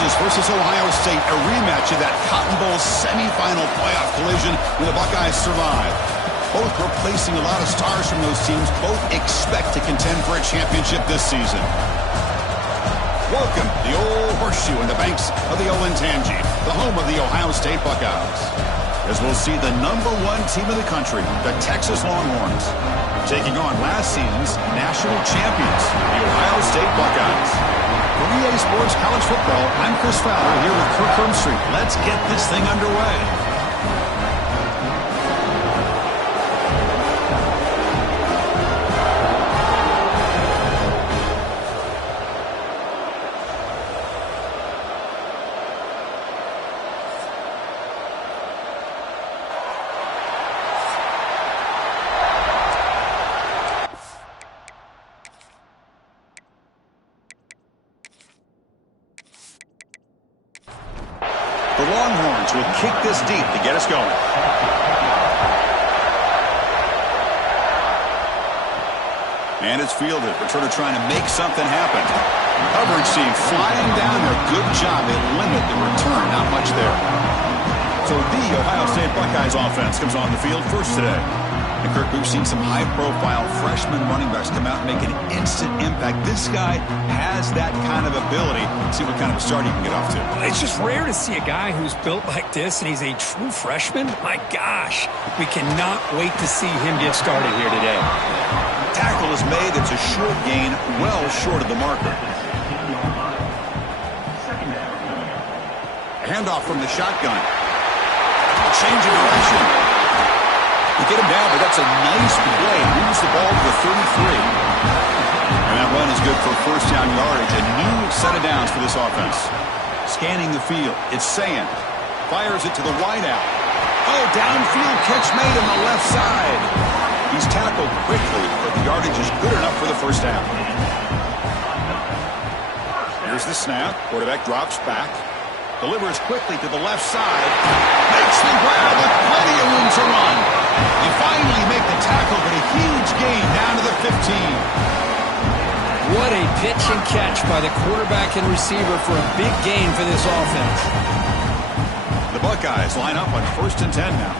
Texas versus Ohio State, a rematch of that Cotton Bowl semifinal playoff collision when the Buckeyes survived. Both replacing a lot of stars from those teams. Both expect to contend for a championship this season. Welcome to the Old Horseshoe on the banks of the Olentangy, the home of the Ohio State Buckeyes. As we'll see the #1 team in the country, the Texas Longhorns, taking on last season's national champions, the Ohio State Buckeyes. For EA Sports College Football, I'm Chris Fowler here with Kirk Hermstreet. Let's get this thing underway. The Longhorns will kick this deep to get us going. And it's fielded. Returner trying to make something happen. Coverage team flying down there. Good job. They limit the return. Not much there. So the Ohio State Buckeyes offense comes on the field first today. And Kirk, we've seen some high-profile freshman running backs come out and make an instant impact. This guy has that kind of ability. Let's see what kind of a start he can get off to. It's just rare to see a guy who's built like this, and he's a true freshman. My gosh, we cannot wait to see him get started here today. Tackle is made. It's a short gain, well short of the marker. Handoff from the shotgun. Change of direction. You get him down, but that's a nice play. Moves the ball to the 33. And that run is good for first down yardage. A new set of downs for this offense. Scanning the field. It's Sand. Fires it to the wideout. Oh, downfield catch made on the left side. He's tackled quickly, but the yardage is good enough for the first down. Here's the snap. Quarterback drops back. Delivers quickly to the left side. Makes the grab with plenty of room to run. You finally make the tackle, but a huge gain down to the 15. What a pitch and catch by the quarterback and receiver for a big gain for this offense. The Buckeyes line up on 1st and 10 now.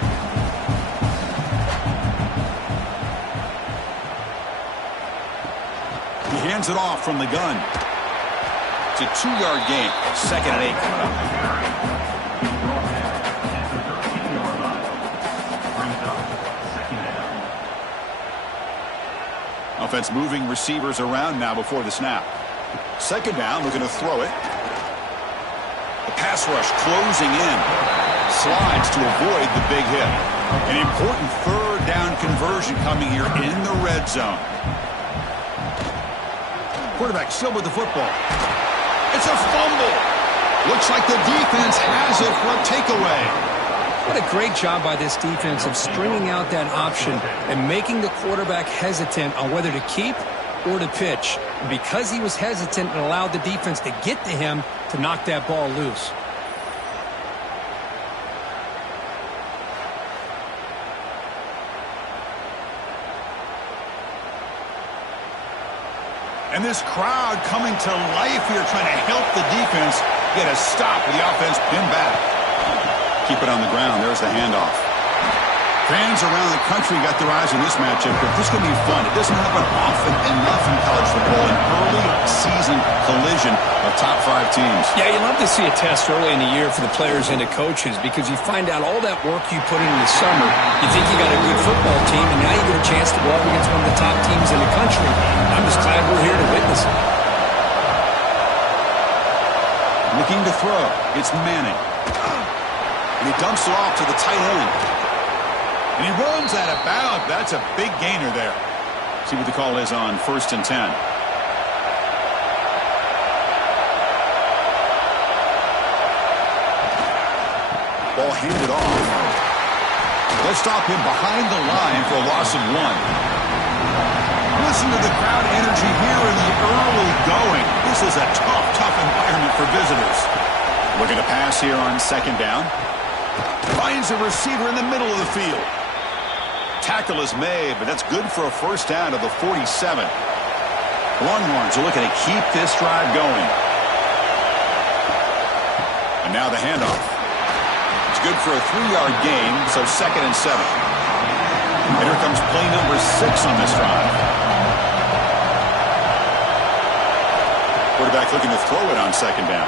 He hands it off from the gun. It's a 2-yard gain. 2nd and 8 coming up. Offense moving receivers around now before the snap. 2nd down, looking to throw it. The pass rush closing in. Slides to avoid the big hit. An important 3rd down conversion coming here in the red zone. Quarterback still with the football. It's a fumble. Looks like the defense has it for a takeaway. What a great job by this defense of stringing out that option and making the quarterback hesitant on whether to keep or to pitch. And because he was hesitant, it allowed the defense to get to him to knock that ball loose. And this crowd coming to life here, trying to help the defense get a stop with the offense pinned back. Keep it on the ground. There's the handoff. Fans around the country got their eyes on this matchup, but this is going to be fun. It doesn't happen often enough in college football, an early season collision of top 5 teams. Yeah, you love to see a test early in the year for the players and the coaches because you find out all that work you put in the summer. You think you got a good football team, and now you get a chance to go up against one of the top teams in the country. I'm just glad we're here to witness it. Looking to throw. It's Manning. And he dumps it off to the tight end. And he runs out of bounds. That's a big gainer there. See what the call is on 1st and 10. Ball handed off. They'll stop him behind the line for a loss of 1. Listen to the crowd energy here in the early going. This is a tough environment for visitors. Looking to pass here on 2nd down. Finds a receiver in the middle of the field. Tackle is made, but that's good for a 1st down to the 47. Longhorns are looking to keep this drive going. And now the handoff. It's good for a 3-yard gain, so 2nd and 7. And here comes play number 6 on this drive. Quarterback looking to throw it on 2nd down.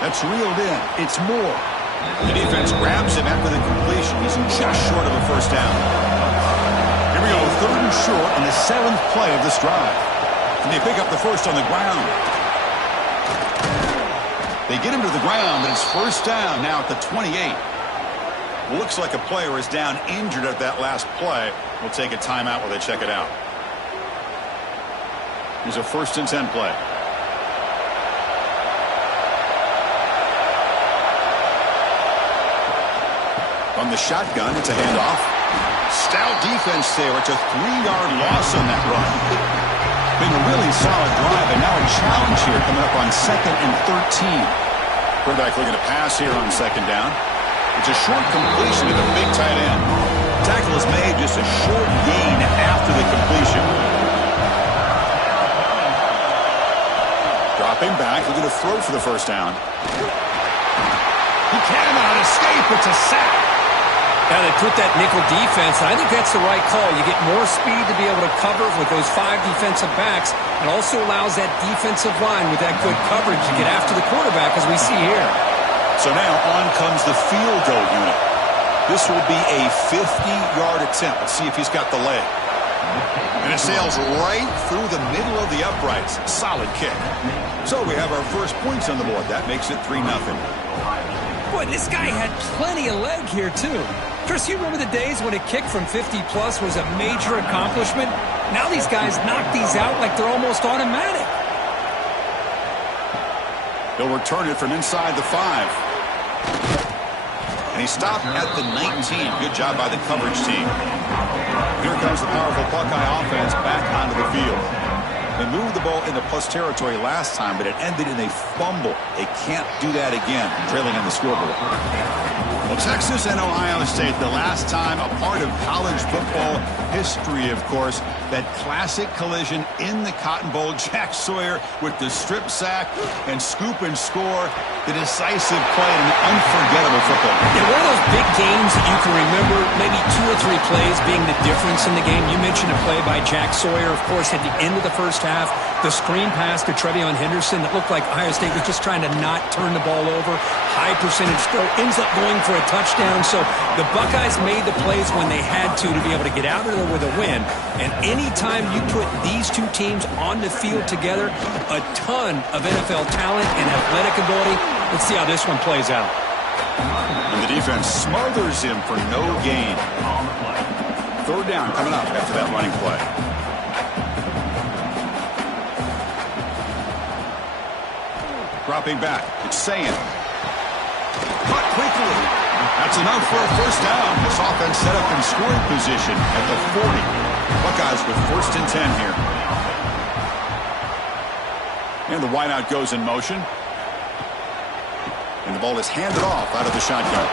That's reeled in. It's Moore. The defense grabs him after the completion. He's just short of a first down. Here we go, 3rd and short on the 7th play of this drive. And they pick up the first on the ground. They get him to the ground, but it's first down now at the 28. Looks like a player is down injured at that last play. We'll take a timeout while they check it out. Here's a 1st and 10 play. From the shotgun, it's a handoff. Stout defense there. It's a 3-yard loss on that run. Been a really solid drive, and now a challenge here coming up on 2nd and 13. Quarterback looking to pass here on 2nd down. It's a short completion to the big tight end. Tackle is made, just a short gain after the completion. Dropping back, looking to throw for the first down. He cannot escape. It's a sack. Now they put that nickel defense, and I think that's the right call. You get more speed to be able to cover with those 5 defensive backs, and also allows that defensive line with that good coverage to get after the quarterback, as we see here. So now on comes the field goal unit. This will be a 50-yard attempt. Let's see if he's got the leg. And it sails right through the middle of the uprights. Solid kick. So we have our first points on the board. That makes it 3-0. Boy, this guy had plenty of leg here, too. Chris, you remember the days when a kick from 50-plus was a major accomplishment? Now these guys knock these out like they're almost automatic. He'll return it from inside the 5. And he stopped at the 19. Good job by the coverage team. Here comes the powerful Buckeye offense back onto the field. They moved the ball into plus territory last time, but it ended in a fumble. They can't do that again, trailing on the scoreboard. Well, Texas and Ohio State, the last time a part of college football history, of course, that classic collision in the Cotton Bowl. Jack Sawyer with the strip sack and scoop and score, the decisive play in an unforgettable football game. Yeah, one of those big games that you can remember, maybe 2 or 3 plays being the difference in the game. You mentioned a play by Jack Sawyer, of course, at the end of the first half. The screen pass to Trevion Henderson that looked like Ohio State was just trying to not turn the ball over. High percentage throw, ends up going for a touchdown. So the Buckeyes made the plays when they had to be able to get out of there with a win. And anytime you put these 2 teams on the field together, a ton of NFL talent and athletic ability. Let's see how this one plays out. And the defense smothers him for no gain. 3rd down coming up after that running play. Dropping back, it's Sayin. Cut quickly. That's enough for a first down. This offense set up in scoring position at the 40. Buckeyes with 1st and 10 here. And the wideout goes in motion. And the ball is handed off out of the shotgun.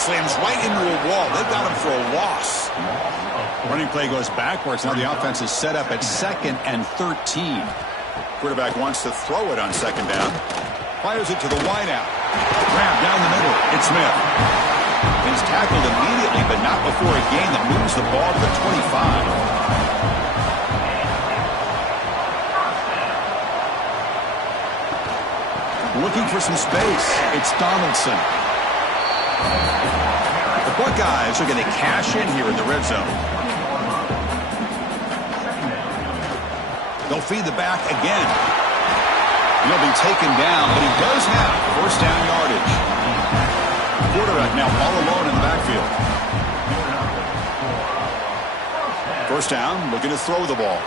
Slams right into a wall. They got him for a loss. Running play goes backwards. Now the offense is set up at 2nd and 13. Quarterback wants to throw it on 2nd down. Fires it to the wideout. Grab down the middle. It's Smith. He's tackled immediately, but not before a gain that moves the ball to the 25. Looking for some space. It's Donaldson. The Buckeyes are going to cash in here in the red zone. They'll feed the back again. He'll be taken down, but he does have first down yardage. Quarterback now all alone in the backfield. First down, looking to throw the ball.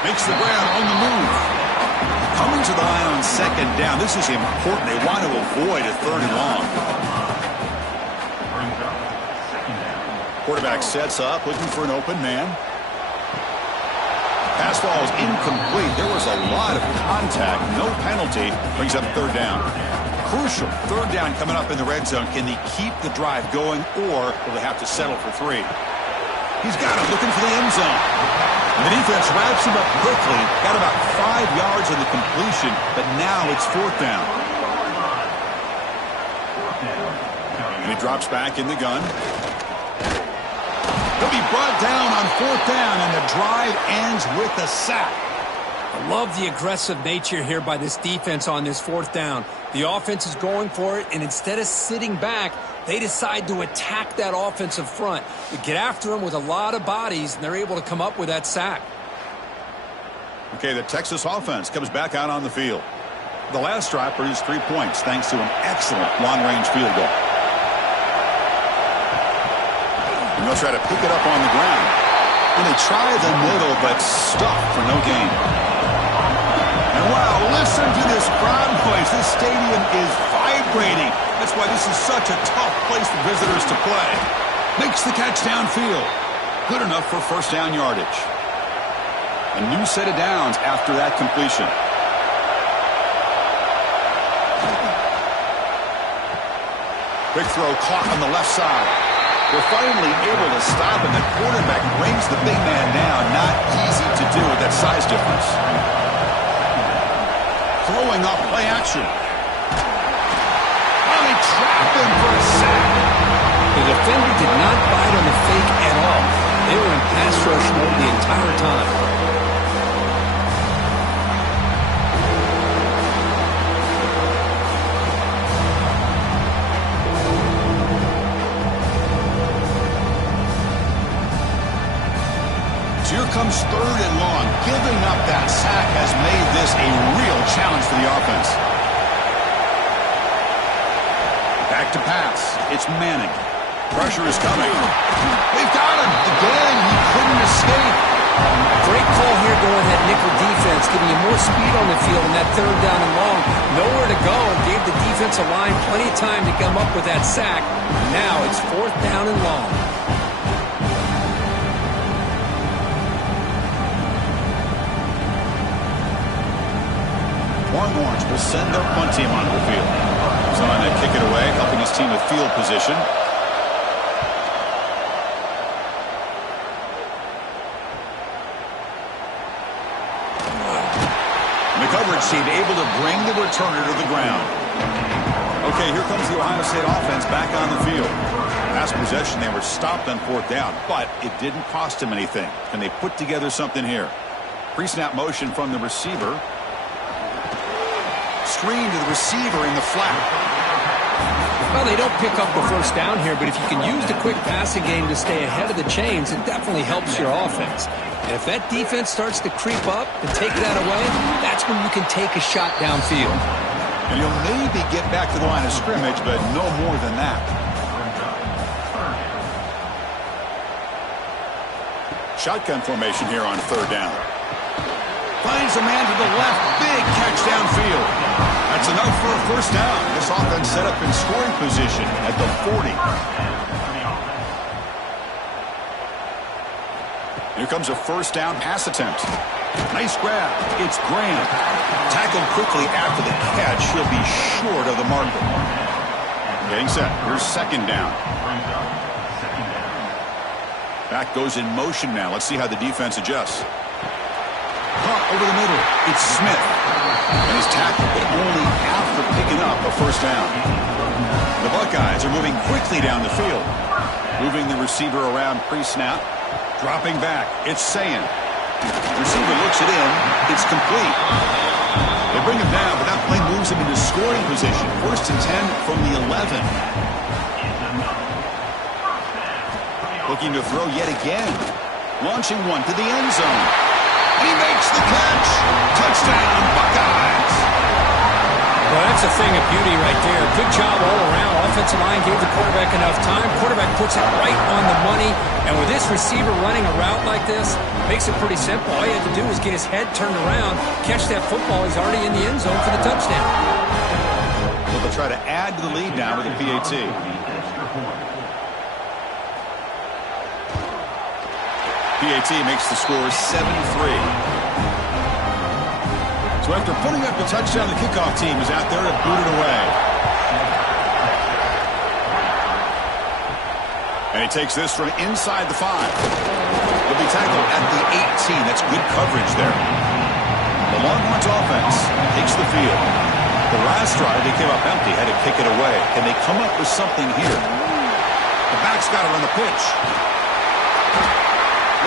Makes the grab on the move. Coming to the line on 2nd down. This is important. They want to avoid a 3rd and long. Quarterback sets up, looking for an open man. Pass ball is incomplete. There was a lot of contact. No penalty. Brings up 3rd down. Crucial 3rd down coming up in the red zone. Can they keep the drive going, or will they have to settle for 3? He's got him looking for the end zone. And the defense wraps him up quickly. Got about 5 yards on the completion, but now it's 4th down. And he drops back in the gun. He'll be brought down on 4th down, and the drive ends with a sack. I love the aggressive nature here by this defense on this 4th down. The offense is going for it, and instead of sitting back, they decide to attack that offensive front. They get after them with a lot of bodies, and they're able to come up with that sack. Okay, the Texas offense comes back out on the field. The last drive produced 3 points thanks to an excellent long-range field goal. And they'll try to pick it up on the ground. And they try the middle, but stuck for no gain. And wow, listen to this crowd noise. This stadium is vibrating. That's why this is such a tough place for visitors to play. Makes the catch downfield. Good enough for 1st down yardage. A new set of downs after that completion. Big throw caught on the left side. They're finally able to stop, and the quarterback brings the big man down. Not easy to do with that size difference. Throwing off play action. Oh, they trap him for a sack. The defender did not bite on the fake at all. They were in pass rush mode the entire time. Here comes 3rd and long. Giving up that sack has made this a real challenge for the offense. Back to pass. It's Manning. Pressure is coming. They've got him. Again, he couldn't escape. Great call here going that nickel defense, giving you more speed on the field in that 3rd down and long. Nowhere to go. Gave the defensive line plenty of time to come up with that sack. Now it's 4th down and long. Longhorns will send their punt team onto the field. Trying to kick it away, helping his team with field position. And the coverage team able to bring the returner to the ground. Okay, here comes the Ohio State offense back on the field. Last possession, they were stopped on 4th down, but it didn't cost them anything. Can they put together something here? Pre-snap motion from the receiver. Screen to the receiver in the flat. Well, they don't pick up the 1st down here, but if you can use the quick passing game to stay ahead of the chains, it definitely helps your offense. And if that defense starts to creep up and take that away, that's when you can take a shot downfield. And you'll maybe get back to the line of scrimmage, but no more than that. Shotgun formation here on 3rd down. Finds a man to the left. Big catch downfield. That's enough for a 1st down. This offense set up in scoring position at the 40. Here comes a 1st down pass attempt. Nice grab. It's Graham. Tackled quickly after the catch. He'll be short of the marker. Getting set. Here's 2nd down. Back goes in motion now. Let's see how the defense adjusts. Caught over the middle. It's Smith. And he's tackled, but only after picking up a 1st down. The Buckeyes are moving quickly down the field. Moving the receiver around pre-snap. Dropping back. It's Sayin. The receiver looks it in. It's complete. They bring him down, but that play moves him into scoring position. 1st and 10 from the 11. Looking to throw yet again. Launching one to the end zone. He makes the catch. Touchdown, Buckeyes. Well, that's a thing of beauty right there. Good job all around. Offensive line gave the quarterback enough time. Quarterback puts it right on the money. And with this receiver running a route like this, makes it pretty simple. All you have to do is get his head turned around, catch that football. He's already in the end zone for the touchdown. So they'll try to add to the lead now with a PAT. PAT makes the score 7-3. So after putting up the touchdown, the kickoff team is out there to boot it away. And he takes this from inside the 5. He'll be tackled at the 18. That's good coverage there. The Longhorns offense takes the field. The last drive, they came up empty, had to kick it away. Can they come up with something here? The back's got it on the pitch.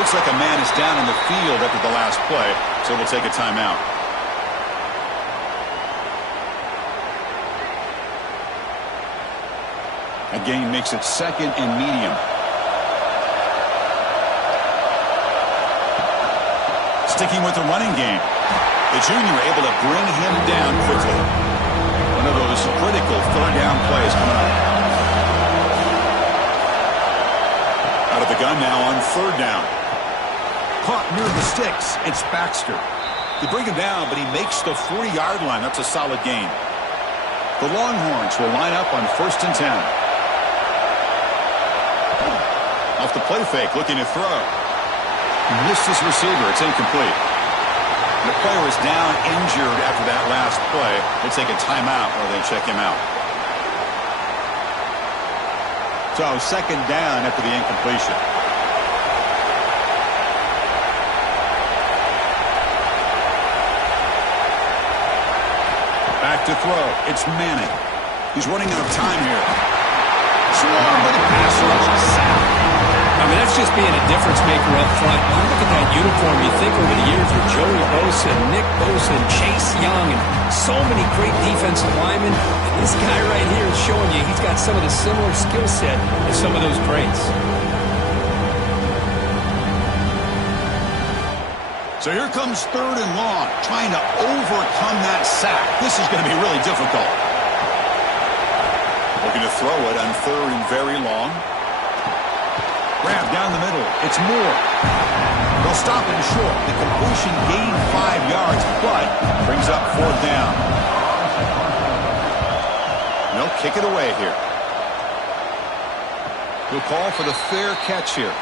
Looks like a man is down in the field after the last play, so we'll take a timeout. A gain makes it 2nd and medium. Sticking with the running game. The junior able to bring him down quickly. One of those critical 3rd down plays coming up. Out of the gun now on 3rd down. Caught near the sticks. It's Baxter. They bring him down, but he makes the 40-yard line. That's a solid gain. The Longhorns will line up on 1st and 10. Off the play fake, looking to throw. Missed his receiver. It's incomplete. The player is down injured after that last play. We'll take a timeout while they check him out. So 2nd down after the incompletion. Back to throw. It's Manning. He's running out of time here. Swarmed by the pass rush. Sack. I mean, that's just being a difference maker up front. You look at that uniform, you think over the years with Joey Bosa, Nick Bosa, and Chase Young, and so many great defensive linemen. And this guy right here is showing you he's got some of the similar skill set as some of those greats. So here comes 3rd and long, trying to overcome that sack. This is going to be really difficult. Looking to throw it on 3rd and very long. Grab down the middle. It's Moore. They'll stop it short. The completion gained 5 yards, but brings up 4th down. They'll kick it away here. He'll call for the fair catch here.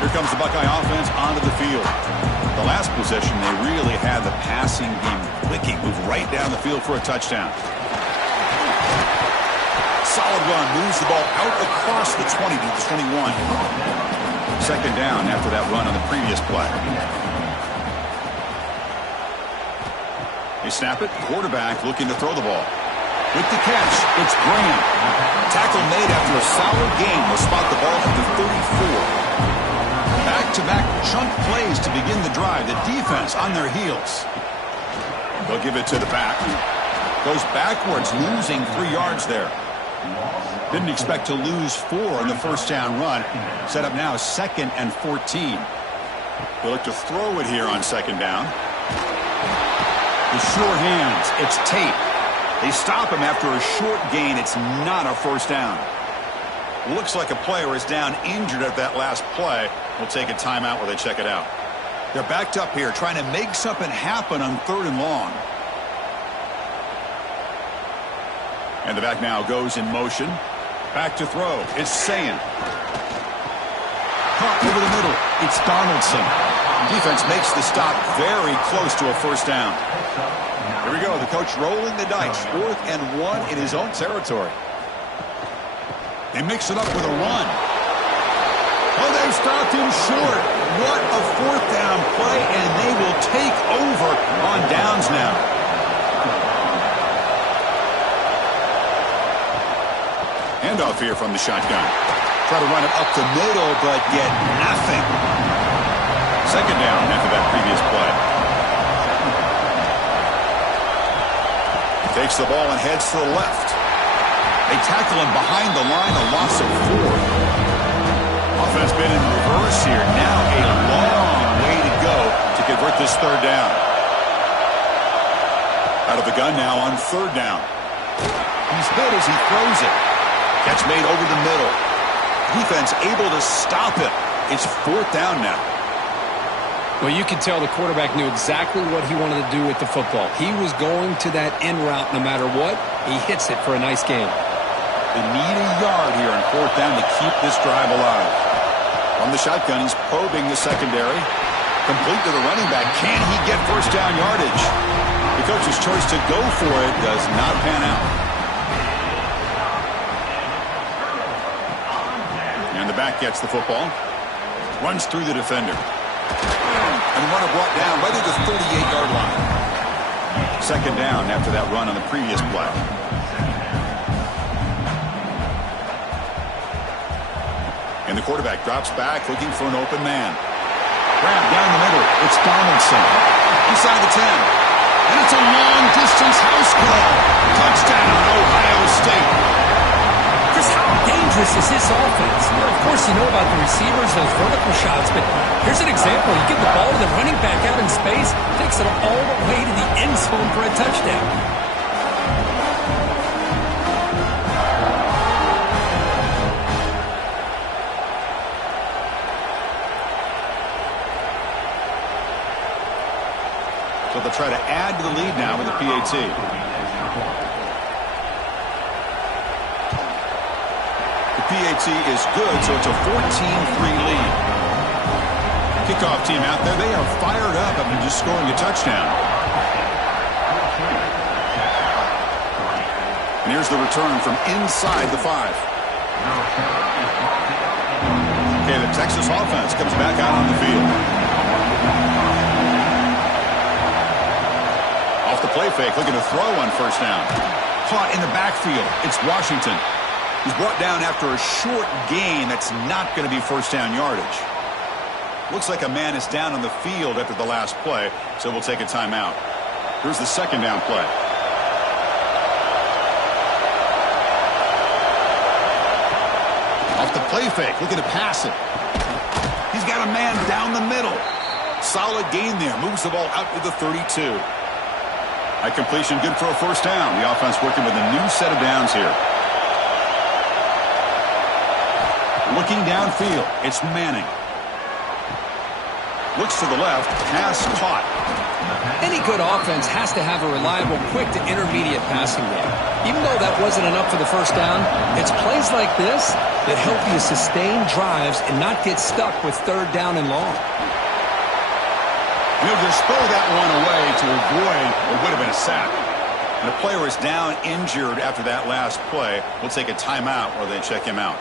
Here comes the Buckeye offense onto the field. The last possession, they really had the passing game clicking. Move right down the field for a touchdown. Solid run, moves the ball out across the 20 to the 21. 2nd down after that run on the previous play. They snap it. Quarterback looking to throw the ball. With the catch, it's Graham. Tackle made after a solid gain. Will spot the ball at the 34. Back-to-back chunk plays to begin the drive. The defense on their heels. They'll give it to the back. Goes backwards, losing 3 yards there. Didn't expect to lose 4 on the 1st down run. Set up now 2nd and 14. We'll look to throw it here on 2nd down. The sure hands. It's Tate. They stop him after a short gain. It's not a 1st down. Looks like a player is down injured at that last play. We'll take a timeout while they check it out. They're backed up here trying to make something happen on 3rd and long. And the back now goes in motion. Back to throw. It's Sayin. Caught over the middle. It's Donaldson. Defense makes the stop very close to a 1st down. Here we go. The coach rolling the dice. 4th and 1 in his own territory. They mix it up with a run. Oh, they've stopped him short. What a 4th down play, and they will take over on downs now. Handoff here from the shotgun. Try to run it up the middle, but get nothing. 2nd down after that previous play. Takes the ball and heads to the left. They tackle him behind the line, a loss of 4. Offense been in reverse here. Now a long way to go to convert this 3rd down. Out of the gun now on 3rd down. He's hit as he throws it. Catch made over the middle. Defense able to stop it. It's 4th down now. Well, you could tell the quarterback knew exactly what he wanted to do with the football. He was going to that end route no matter what. He hits it for a nice gain. They need a yard here on 4th down to keep this drive alive. From the shotgun, he's probing the secondary. Complete to the running back. Can he get 1st down yardage? The coach's choice to go for it does not pan out. And the back gets the football. Runs through the defender. And runner brought down right at the 38-yard line. Second down after that run on the previous play. And the quarterback drops back looking for an open man. Grab down the middle. It's Donaldson. Inside the 10. And it's a long-distance house call. Touchdown, Ohio State. Chris, how dangerous is this offense? Well, of course, you know about the receivers, those vertical shots, but here's an example. You give the ball to the running back out in space, takes it all the way to the end zone for a touchdown. So they'll try to add to the lead now with the PAT. The PAT is good, so it's a 14-3 lead. Kickoff team out there, they are fired up after just scoring a touchdown. And here's the return from inside the 5. Okay, the Texas offense comes back out on the field. Off the play fake, looking to throw on first down. Caught in the backfield. It's Washington. He's brought down after a short gain that's not going to be first down yardage. Looks like a man is down on the field after the last play, so we'll take a timeout. Here's the second down play. Off the play fake, looking to pass it. He's got a man down the middle. Solid gain there. Moves the ball out to the 32. That completion good for a first down. The offense working with a new set of downs here. Looking downfield, it's Manning. Looks to the left, pass caught. Any good offense has to have a reliable, quick to intermediate passing game. Even though that wasn't enough for the first down, it's plays like this that help you sustain drives and not get stuck with third down and long. He'll just throw that one away to avoid what would have been a sack. And the player is down injured after that last play. We'll take a timeout while they check him out.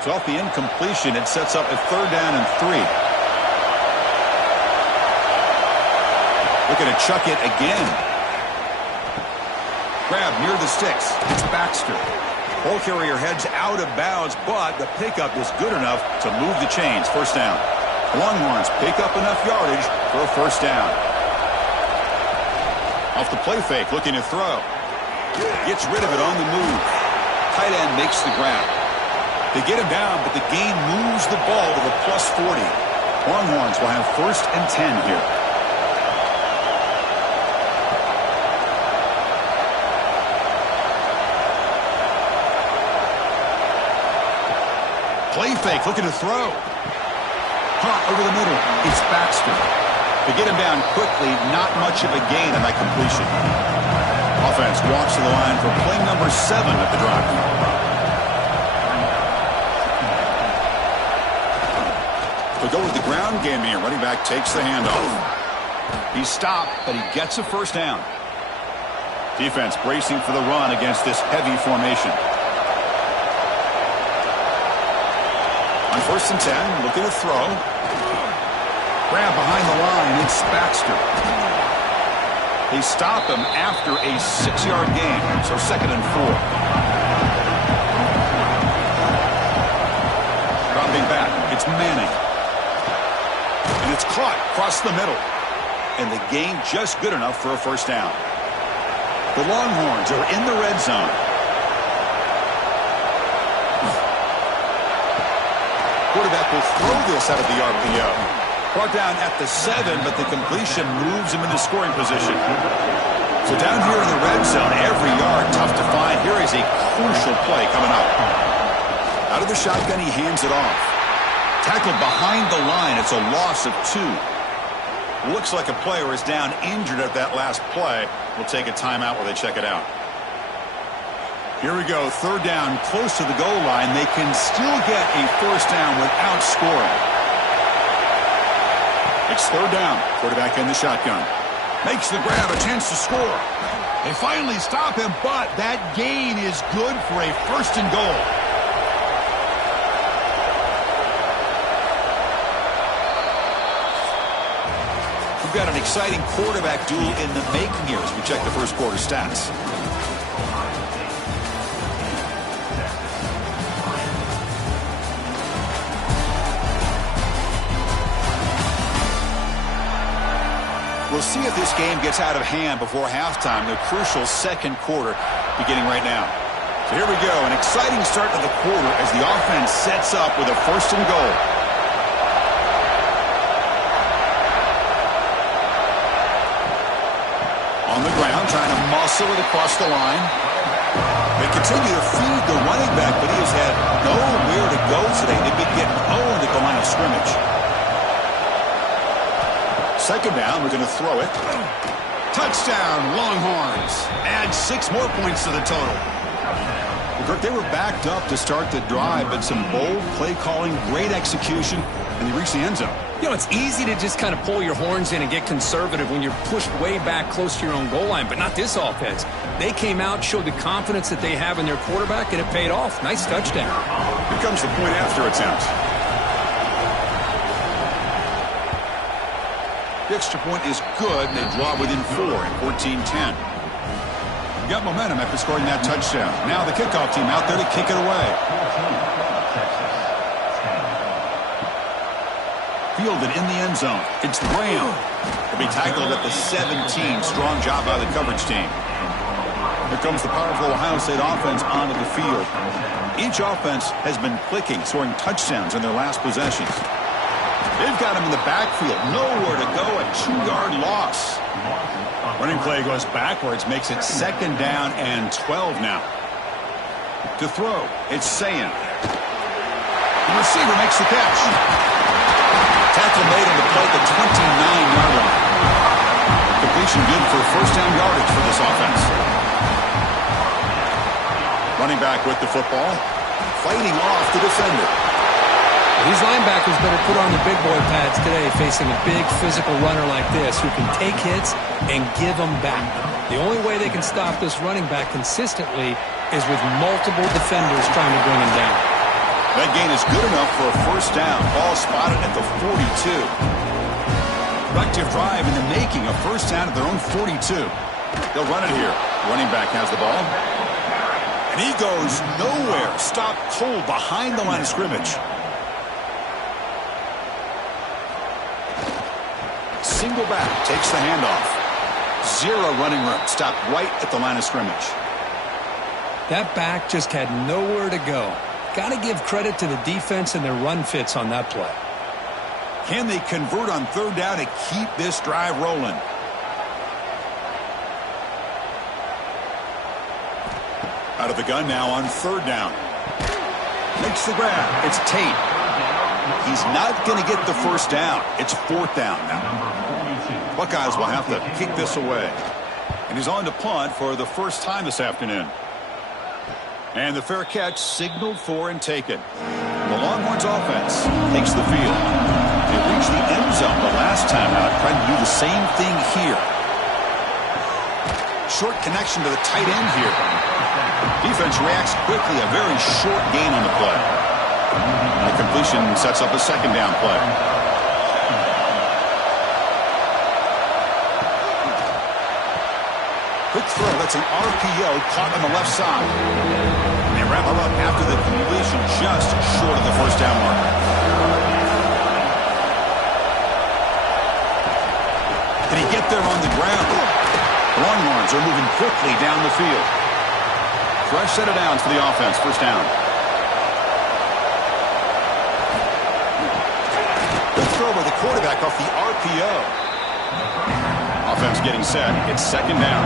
So off the incompletion, it sets up a third down and 3. Looking to chuck it again. Grab near the sticks. It's Baxter. Ball carrier heads out of bounds, but the pickup is good enough to move the chains. First down. Longhorns pick up enough yardage for a first down. Off the play fake, looking to throw. Gets rid of it on the move. Tight end makes the grab. They get him down, but the gain moves the ball to the +40. Longhorns will have first and 10 here. Play fake, looking to throw. Caught over the middle. It's Baxter. To get him down quickly, not much of a gain on that completion. Offense walks to the line for play number 7 of the drive. To go with the ground game here, running back takes the handoff. He's stopped, but he gets a first down. Defense bracing for the run against this heavy formation. On first and 10, looking to throw. Grab behind the line, it's Baxter. They stop him after a 6-yard gain, so second and 4. Dropping back, it's Manning. And it's caught across the middle. And the gain just good enough for a first down. The Longhorns are in the red zone. Quarterback will throw this out of the RPO. Brought down at the 7, but the completion moves him into scoring position. So down here in the red zone, every yard tough to find. Here is a crucial play coming up. Out of the shotgun, he hands it off. Tackled behind the line. It's a loss of 2. Looks like a player is down injured at that last play. We'll take a timeout while they check it out. Here we go. Third down, close to the goal line. They can still get a first down without scoring. It's third down. Quarterback in the shotgun. Makes the grab, a chance to score. They finally stop him, but that gain is good for a first and goal. We've got an exciting quarterback duel in the making here as we check the first quarter stats. We'll see if this game gets out of hand before halftime, the crucial second quarter beginning right now. So here we go, an exciting start to the quarter as the offense sets up with a 1st and goal. On the ground, trying to muscle it across the line. They continue to feed the running back, but he has had nowhere to go today. They've been getting owned at the line of scrimmage. 2nd down, we're going to throw it. Touchdown, Longhorns. Add 6 more points to the total. Well, Kirk, they were backed up to start the drive, but some bold play calling, great execution, and they reached the end zone. You know, it's easy to just kind of pull your horns in and get conservative when you're pushed way back close to your own goal line, but not this offense. They came out, showed the confidence that they have in their quarterback, and it paid off. Nice touchdown. Here comes the point after attempt. The extra point is good, and they draw within 4 at 14-10. Got momentum after scoring that touchdown. Now the kickoff team out there to kick it away. Fielded in the end zone. It's Graham. He'll be tackled at the 17. Strong job by the coverage team. Here comes the powerful Ohio State offense onto the field. Each offense has been clicking, scoring touchdowns in their last possessions. They've got him in the backfield. Nowhere to go. A 2-yard loss. Running play goes backwards, makes it 2nd down and 12 now. To throw, it's Sayan. The receiver makes the catch. Tackle made on the play at the 29-yard line. Completion good for 1st down yardage for this offense. Running back with the football. Fighting off the defender. These linebackers better put on the big boy pads today facing a big physical runner like this who can take hits and give them back. The only way they can stop this running back consistently is with multiple defenders trying to bring him down. That gain is good enough for a 1st down. Ball spotted at the 42. Productive drive in the making, a 1st down at their own 42. They'll run it here. Running back has the ball. And he goes nowhere. Stopped cold behind the line of scrimmage. Single back, takes the handoff. 0 running room, stopped right at the line of scrimmage. That back just had nowhere to go. Got to give credit to the defense and their run fits on that play. Can they convert on 3rd down to keep this drive rolling? Out of the gun now on 3rd down. Makes the grab. It's Tate. He's not going to get the 1st down. It's 4th down now. Buckeyes will have to kick this away. And he's on to punt for the 1st time this afternoon. And the fair catch signaled for and taken. The Longhorns offense takes the field. They reached the end zone the last time out. Trying to do the same thing here. Short connection to the tight end here. Defense reacts quickly. A very short gain on the play. The completion sets up a 2nd down play. Quick throw. That's an RPO caught on the left side. And they wrap it up after the completion just short of the 1st down mark. Did he get there on the ground? The Longhorns are moving quickly down the field. Fresh set of downs for the offense. 1st down. The throw by the quarterback off the RPO. Offense getting set. It's 2nd down.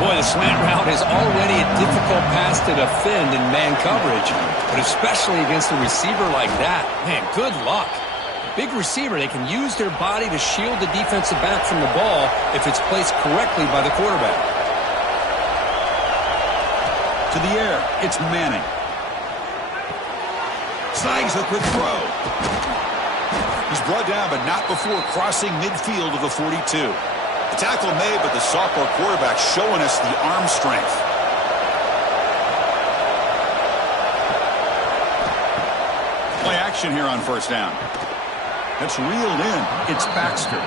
Boy, the slant route is already a difficult pass to defend in man coverage, but especially against a receiver like that. Man, good luck. Big receiver, they can use their body to shield the defensive back from the ball if it's placed correctly by the quarterback. To the air, it's Manning. Snags the quick throw. He's brought down, but not before crossing midfield of the 42. The tackle made, but the sophomore quarterback showing us the arm strength. Play action here on 1st down. That's reeled in. It's Baxter.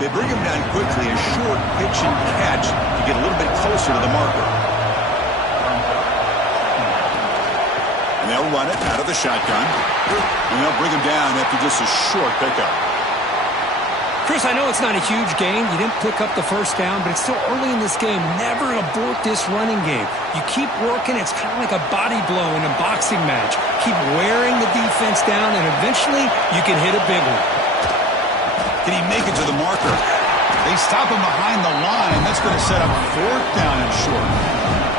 They bring him down quickly, a short pitch and catch to get a little bit closer to the marker. And they'll run it out of the shotgun. And they'll bring him down after just a short pickup. Chris, I know it's not a huge gain. You didn't pick up the first down, but it's still early in this game. Never abort this running game. You keep working. It's kind of like a body blow in a boxing match. Keep wearing the defense down, and eventually you can hit a big one. Can he make it to the marker? They stop him behind the line. That's going to set up 4th down and short.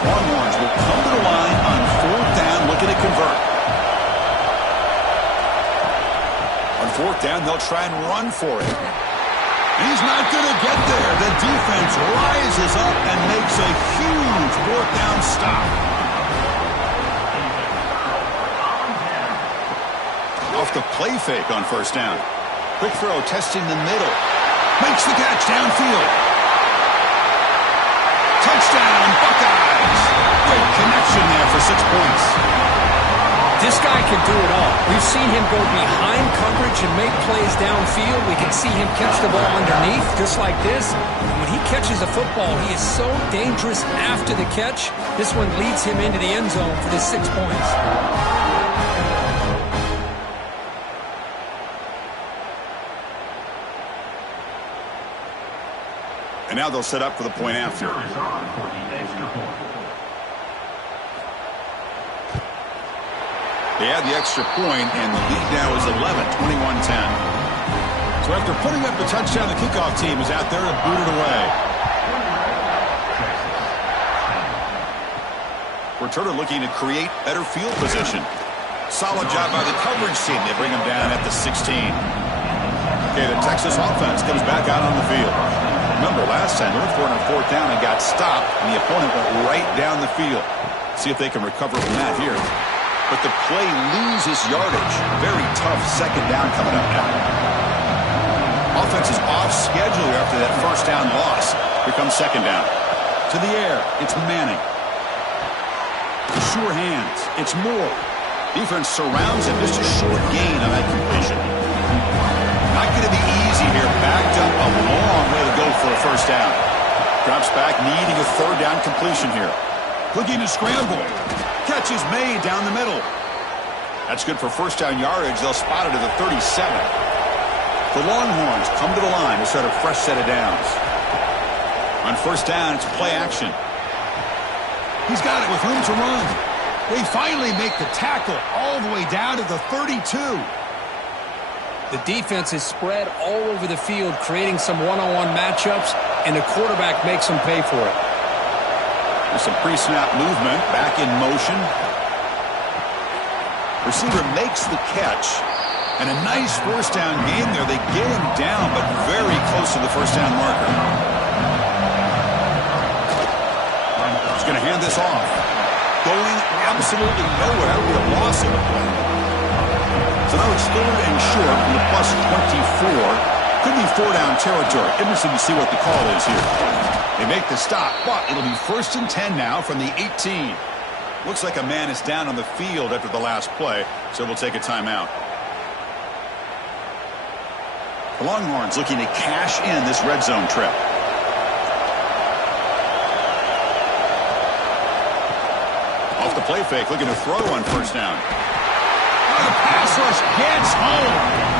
Longhorns will come to the line on 4th down, looking to convert. On 4th down, they'll try and run for it. He's not going to get there. The defense rises up and makes a huge 4th down stop. Off the play fake on 1st down. Quick throw, testing the middle. Makes the catch downfield. Touchdown, Buckeyes. Great connection there for 6 points. This guy can do it all. We've seen him go behind coverage and make plays downfield. We can see him catch the ball underneath, just like this. And when he catches a football, he is so dangerous after the catch. This one leads him into the end zone for the 6 points. And now they'll set up for the point after. They add the extra point, and the lead now is 11, 21-10. So after putting up the touchdown, the kickoff team is out there to boot it away. Returner looking to create better field position. Solid job by the coverage team. They bring him down at the 16. Okay, the Texas offense comes back out on the field. Remember, last time they went for it on 4th down and got stopped, and the opponent went right down the field. See if they can recover from that here. But the play loses yardage. Very tough 2nd down coming up now. Offense is off schedule after that 1st down loss. Here comes 2nd down. To the air, it's Manning. Sure hands, it's Moore. Defense surrounds him, just a short gain on that completion. Not going to be easy here. Backed up a long way to go for a 1st down. Drops back, needing a 3rd down completion here. Looking to scramble. Catch is made down the middle. That's good for 1st down yardage. They'll spot it at the 37. The Longhorns come to the line to start a fresh set of downs. On 1st down, it's play action. He's got it with room to run. They finally make the tackle all the way down to the 32. The defense is spread all over the field, creating some one-on-one matchups, and the quarterback makes them pay for it. There's some pre-snap movement, back in motion. Receiver makes the catch, and a nice 1st down gain there. They get him down, but very close to the 1st down marker. He's going to hand this off. Going absolutely nowhere with a loss of the play. So now it's 3rd and short from the plus 24. Could be 4-down territory. Interesting to see what the call is here. They make the stop, but it'll be 1st and 10 now from the 18. Looks like a man is down on the field after the last play, so we'll take a timeout. The Longhorns looking to cash in this red zone trip. Off the play fake, looking to throw on 1st down. The pass rush gets home.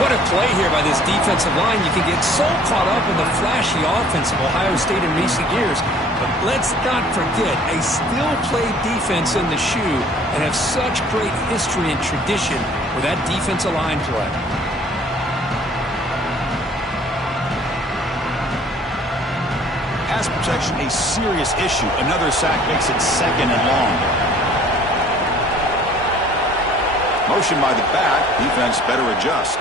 What a play here by this defensive line. You can get so caught up in the flashy offense of Ohio State in recent years. But let's not forget, a still-play defense in the shoe and have such great history and tradition with that defensive line play. Pass protection, a serious issue. Another sack makes it 2nd and long. Motion by the back. Defense better adjust.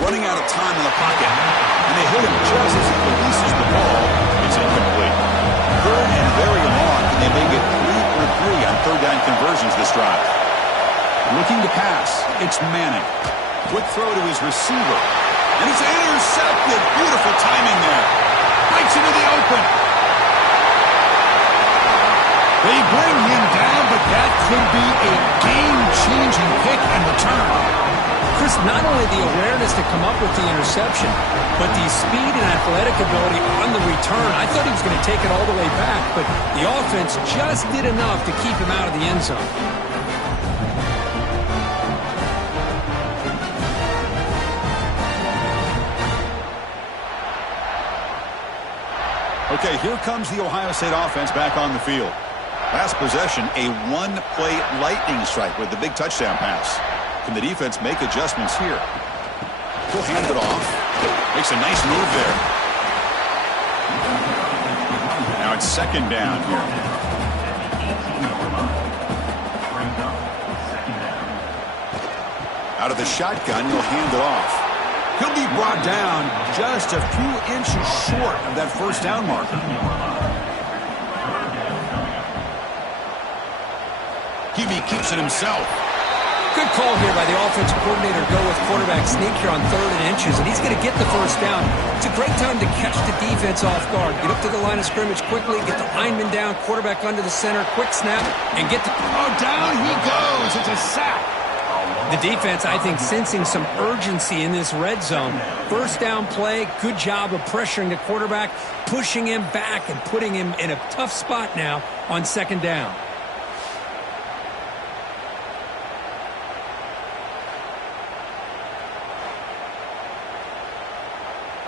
Running out of time in the pocket. And they hit him just as he releases the ball. It's incomplete. 3rd and very long. And they may get 3 for 3 on 3rd down conversions this drive. Looking to pass. It's Manning. Quick throw to his receiver. And it's intercepted. Beautiful timing there. Bites into the open. They bring him down, but that could be a game-changing pick and return. Chris, just not only the awareness to come up with the interception, but the speed and athletic ability on the return. I thought he was going to take it all the way back, but the offense just did enough to keep him out of the end zone. Okay, here comes the Ohio State offense back on the field. Last possession, a one-play lightning strike with the big touchdown pass. Can the defense make adjustments here? He'll hand it off. Makes a nice move there. Now it's second down here. Out of the shotgun, he'll hand it off. He'll be brought down just a few inches short of that first down marker. Hebe keeps it himself. Good call here by the offensive coordinator to go with quarterback sneak here on 3rd and inches, and he's going to get the first down. It's a great time to catch the defense off guard. Get up to the line of scrimmage quickly, get the lineman down, quarterback under the center, quick snap, and get the... Oh, down he goes. It's a sack. The defense, I think, sensing some urgency in this red zone. First down play, good job of pressuring the quarterback, pushing him back and putting him in a tough spot now on second down.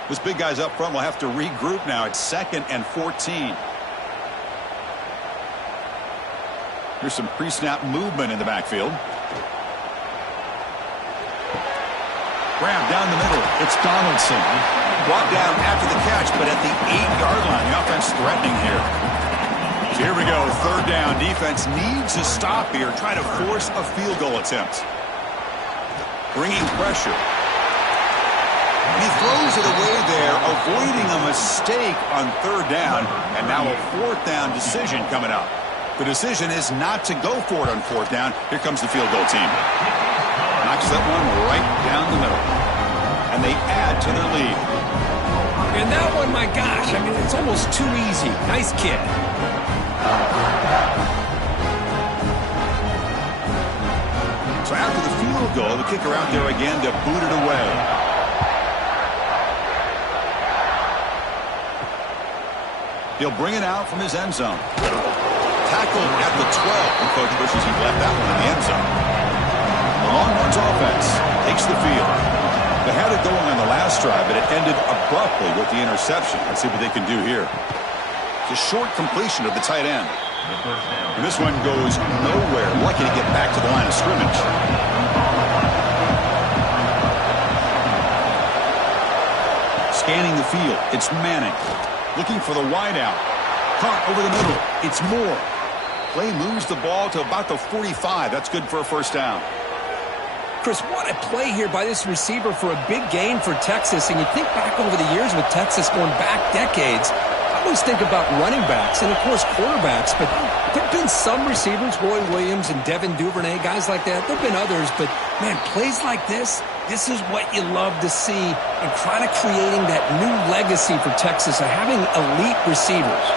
This big guy's up front will have to regroup now. It's 2nd and 14. Here's some pre-snap movement in the backfield. Grab down the middle. It's Donaldson. Brought down after the catch, but at the 8-yard line. The offense threatening here. So here we go. 3rd down. Defense needs to stop here. Try to force a field goal attempt. Bringing pressure. And he throws it away there, avoiding a mistake on 3rd down. And now a 4th down decision coming up. The decision is not to go for it on 4th down. Here comes the field goal team. Knocks that one right down the middle. And they add to their lead. And that one, my gosh, I mean, it's almost too easy. Nice kick. So after the field goal, the kicker out there again to boot it away. He'll bring it out from his end zone. Tackled at the 12. And Coach wishes he left that one in the end zone. The Longhorns offense takes the field. They had it going on the last drive, but it ended abruptly with the interception. Let's see what they can do here. It's a short completion of the tight end. And this one goes nowhere. Lucky to get back to the line of scrimmage. Scanning the field. It's Manning. Looking for the wideout. Caught over the middle. It's Moore. Play moves the ball to about the 45. That's good for a first down. Chris, what a play here by this receiver for a big gain for Texas. And you think back over the years with Texas going back decades, I always think about running backs and, of course, quarterbacks. But there have been some receivers, Roy Williams and Devin Duvernay, guys like that. There have been others. But, man, plays like this is what you love to see and kind of creating that new legacy for Texas of having elite receivers.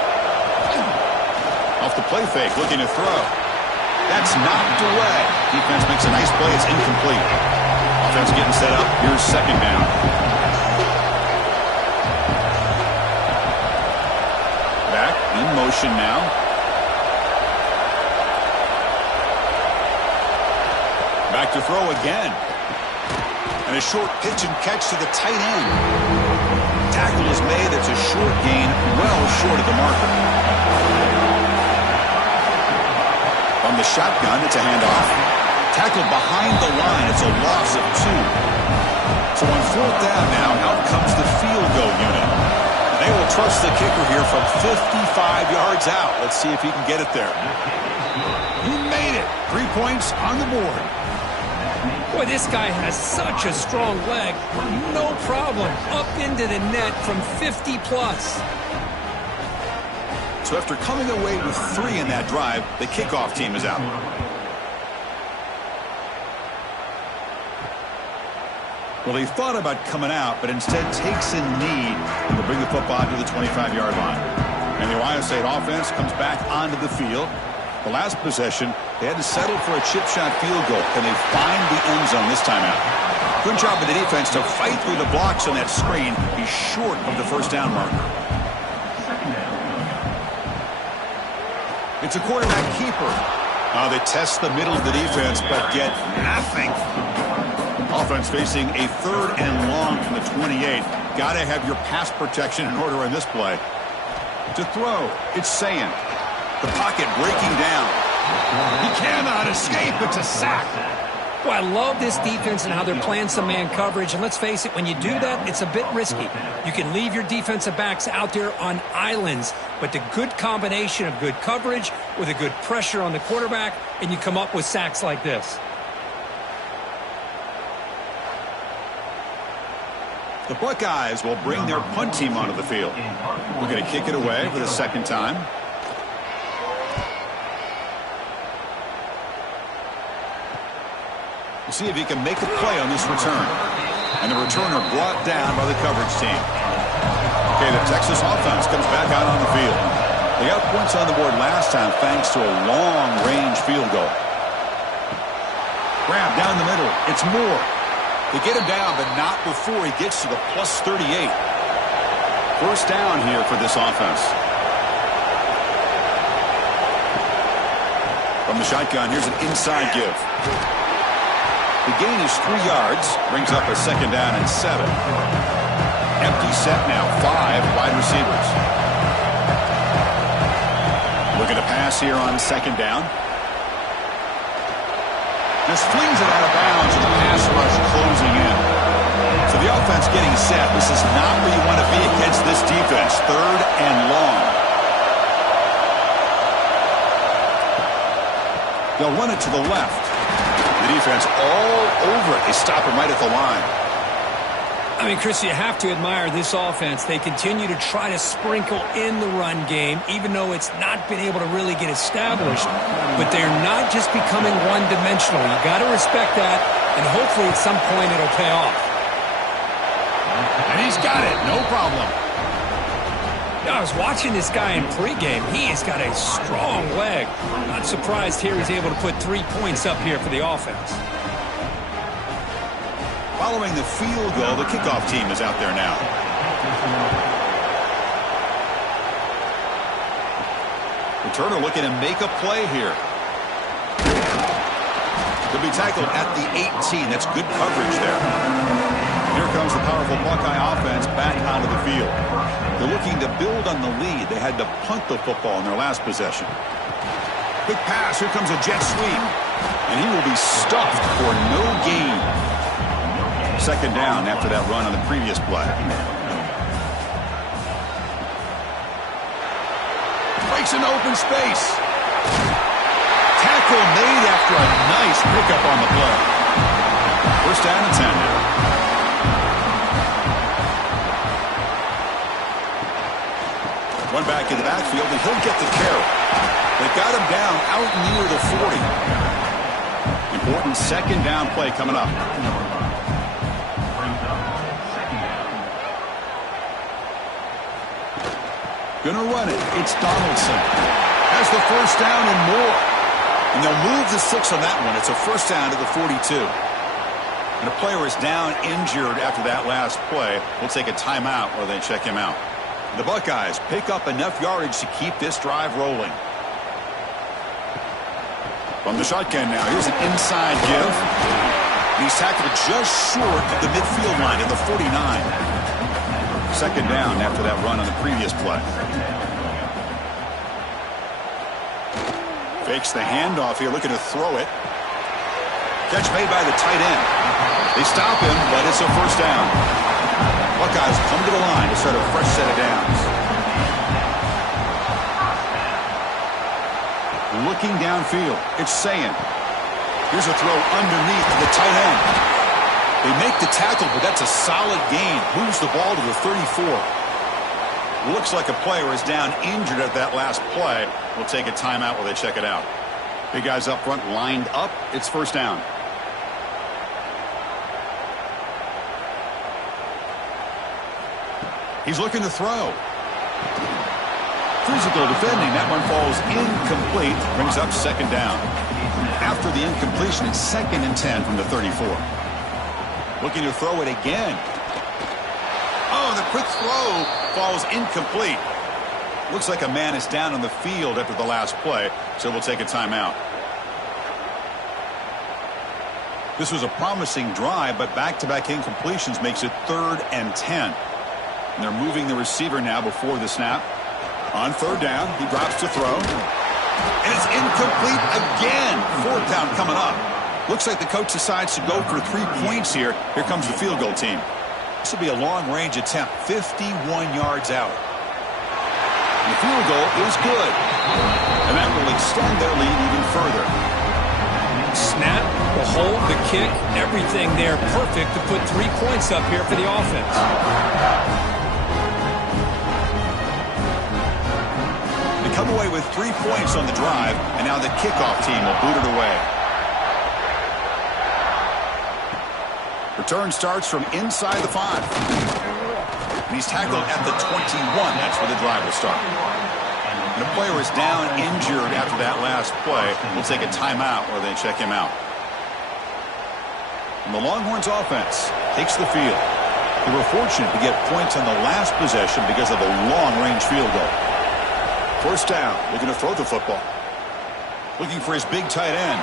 Off the play fake, looking to throw. That's knocked away. Defense makes a nice play. It's incomplete. Offense getting set up. Here's second down. Back in motion now. Back to throw again. And a short pitch and catch to the tight end. Tackle is made. It's a short gain, well short of the marker. On the shotgun, it's a handoff. Tackle behind the line. It's a loss of 2. So on 4th down now, out comes the field goal unit. They will trust the kicker here from 55 yards out. Let's see if he can get it there. He made it. 3 points on the board. Boy, this guy has such a strong leg. No problem. Up into the net from 50-plus. So after coming away with 3 in that drive, the kickoff team is out. Well, he thought about coming out, but instead takes a knee to bring the football to the 25-yard line. And the Ohio State offense comes back onto the field. The last possession, they had to settle for a chip shot field goal. Can they find the end zone this time out? Good job of the defense to fight through the blocks on that screen. He's short of the first down marker. It's a quarterback keeper. They test the middle of the defense, but get nothing. Offense facing a 3rd and long from the 28. Got to have your pass protection in order in this play. To throw, it's Saying. The pocket breaking down. He cannot escape. It's a sack. Well, I love this defense and how they're playing some man coverage. And let's face it, when you do that, it's a bit risky. You can leave your defensive backs out there on islands, but the good combination of good coverage with a good pressure on the quarterback, and you come up with sacks like this. The Buckeyes will bring their punt team onto the field. We're going to kick it away for the second time. See if he can make a play on this return. And the returner brought down by the coverage team. Okay, the Texas offense comes back out on the field. They got points on the board last time thanks to a long-range field goal. Grab down the middle. It's Moore. They get him down, but not before he gets to the plus 38. First down here for this offense. From the shotgun, here's an inside give. The gain is 3 yards, brings up a second down and 7. Empty set now, 5 wide receivers. Looking to pass here on second down. Just flings it out of bounds with the pass rush closing in. So the offense getting set. This is not where you want to be against this defense. 3rd and long. They'll run it to the left. The defense all over it. They stop him right at the line. I mean, Chris, you have to admire this offense. They continue to try to sprinkle in the run game, even though it's not been able to really get established. But they're not just becoming one-dimensional. You got to respect that, and hopefully at some point it'll pay off. And he's got it. No problem. I was watching this guy in pregame. He has got a strong leg. Not surprised here he's able to put 3 points up here for the offense. Following the field goal, the kickoff team is out there now. Returner looking to make a play here. Could be tackled at the 18. That's good coverage there. Here comes the powerful Buckeye offense back onto the field. They're looking to build on the lead. They had to punt the football in their last possession. Quick pass. Here comes a jet sweep. And he will be stuffed for no gain. Second down after that run on the previous play. Breaks into open space. Tackle made after a nice pickup on the play. First down and 10 now. Run back in the backfield, and he'll get the carry. They got him down out near the 40. Important second down play coming up. Gonna run it. It's Donaldson. Has the first down and more. And they'll move the 6 on that one. It's a first down to the 42. And a player is down injured after that last play. We'll take a timeout while they check him out. The Buckeyes pick up enough yardage to keep this drive rolling. From the shotgun now, here's an inside give. He's tackled just short of the midfield line at the 49. Second down after that run on the previous play. Fakes the handoff here, looking to throw it. Catch made by the tight end. They stop him, but it's a first down. Buckeyes come to the line to start a fresh set of downs. Looking downfield, it's Saying. Here's a throw underneath the tight end. They make the tackle, but that's a solid gain. Moves the ball to the 34. Looks like a player is down injured at that last play. We'll take a timeout while they check it out. Big guys up front lined up. It's first down. He's looking to throw. Physical defending. That one falls incomplete. Brings up second down. After the incompletion, it's 2nd and 10 from the 34. Looking to throw it again. Oh, the quick throw falls incomplete. Looks like a man is down on the field after the last play, so we'll take a timeout. This was a promising drive, but back-to-back incompletions makes it 3rd and 10. And they're moving the receiver now before the snap. On 3rd down, he drops to throw. And it's incomplete again. 4th down coming up. Looks like the coach decides to go for 3 points here. Here comes the field goal team. This will be a long-range attempt, 51 yards out. The field goal is good. And that will extend their lead even further. Snap, the hold, the kick, everything there perfect to put 3 points up here for the offense. They come away with 3 points on the drive, and now the kickoff team will boot it away. Return starts from inside the 5. And he's tackled at the 21. That's where the drive will start. And the player is down injured after that last play. We'll take a timeout where they check him out. And the Longhorns offense takes the field. They were fortunate to get points on the last possession because of a long-range field goal. 1st down, looking to throw the football. Looking for his big tight end.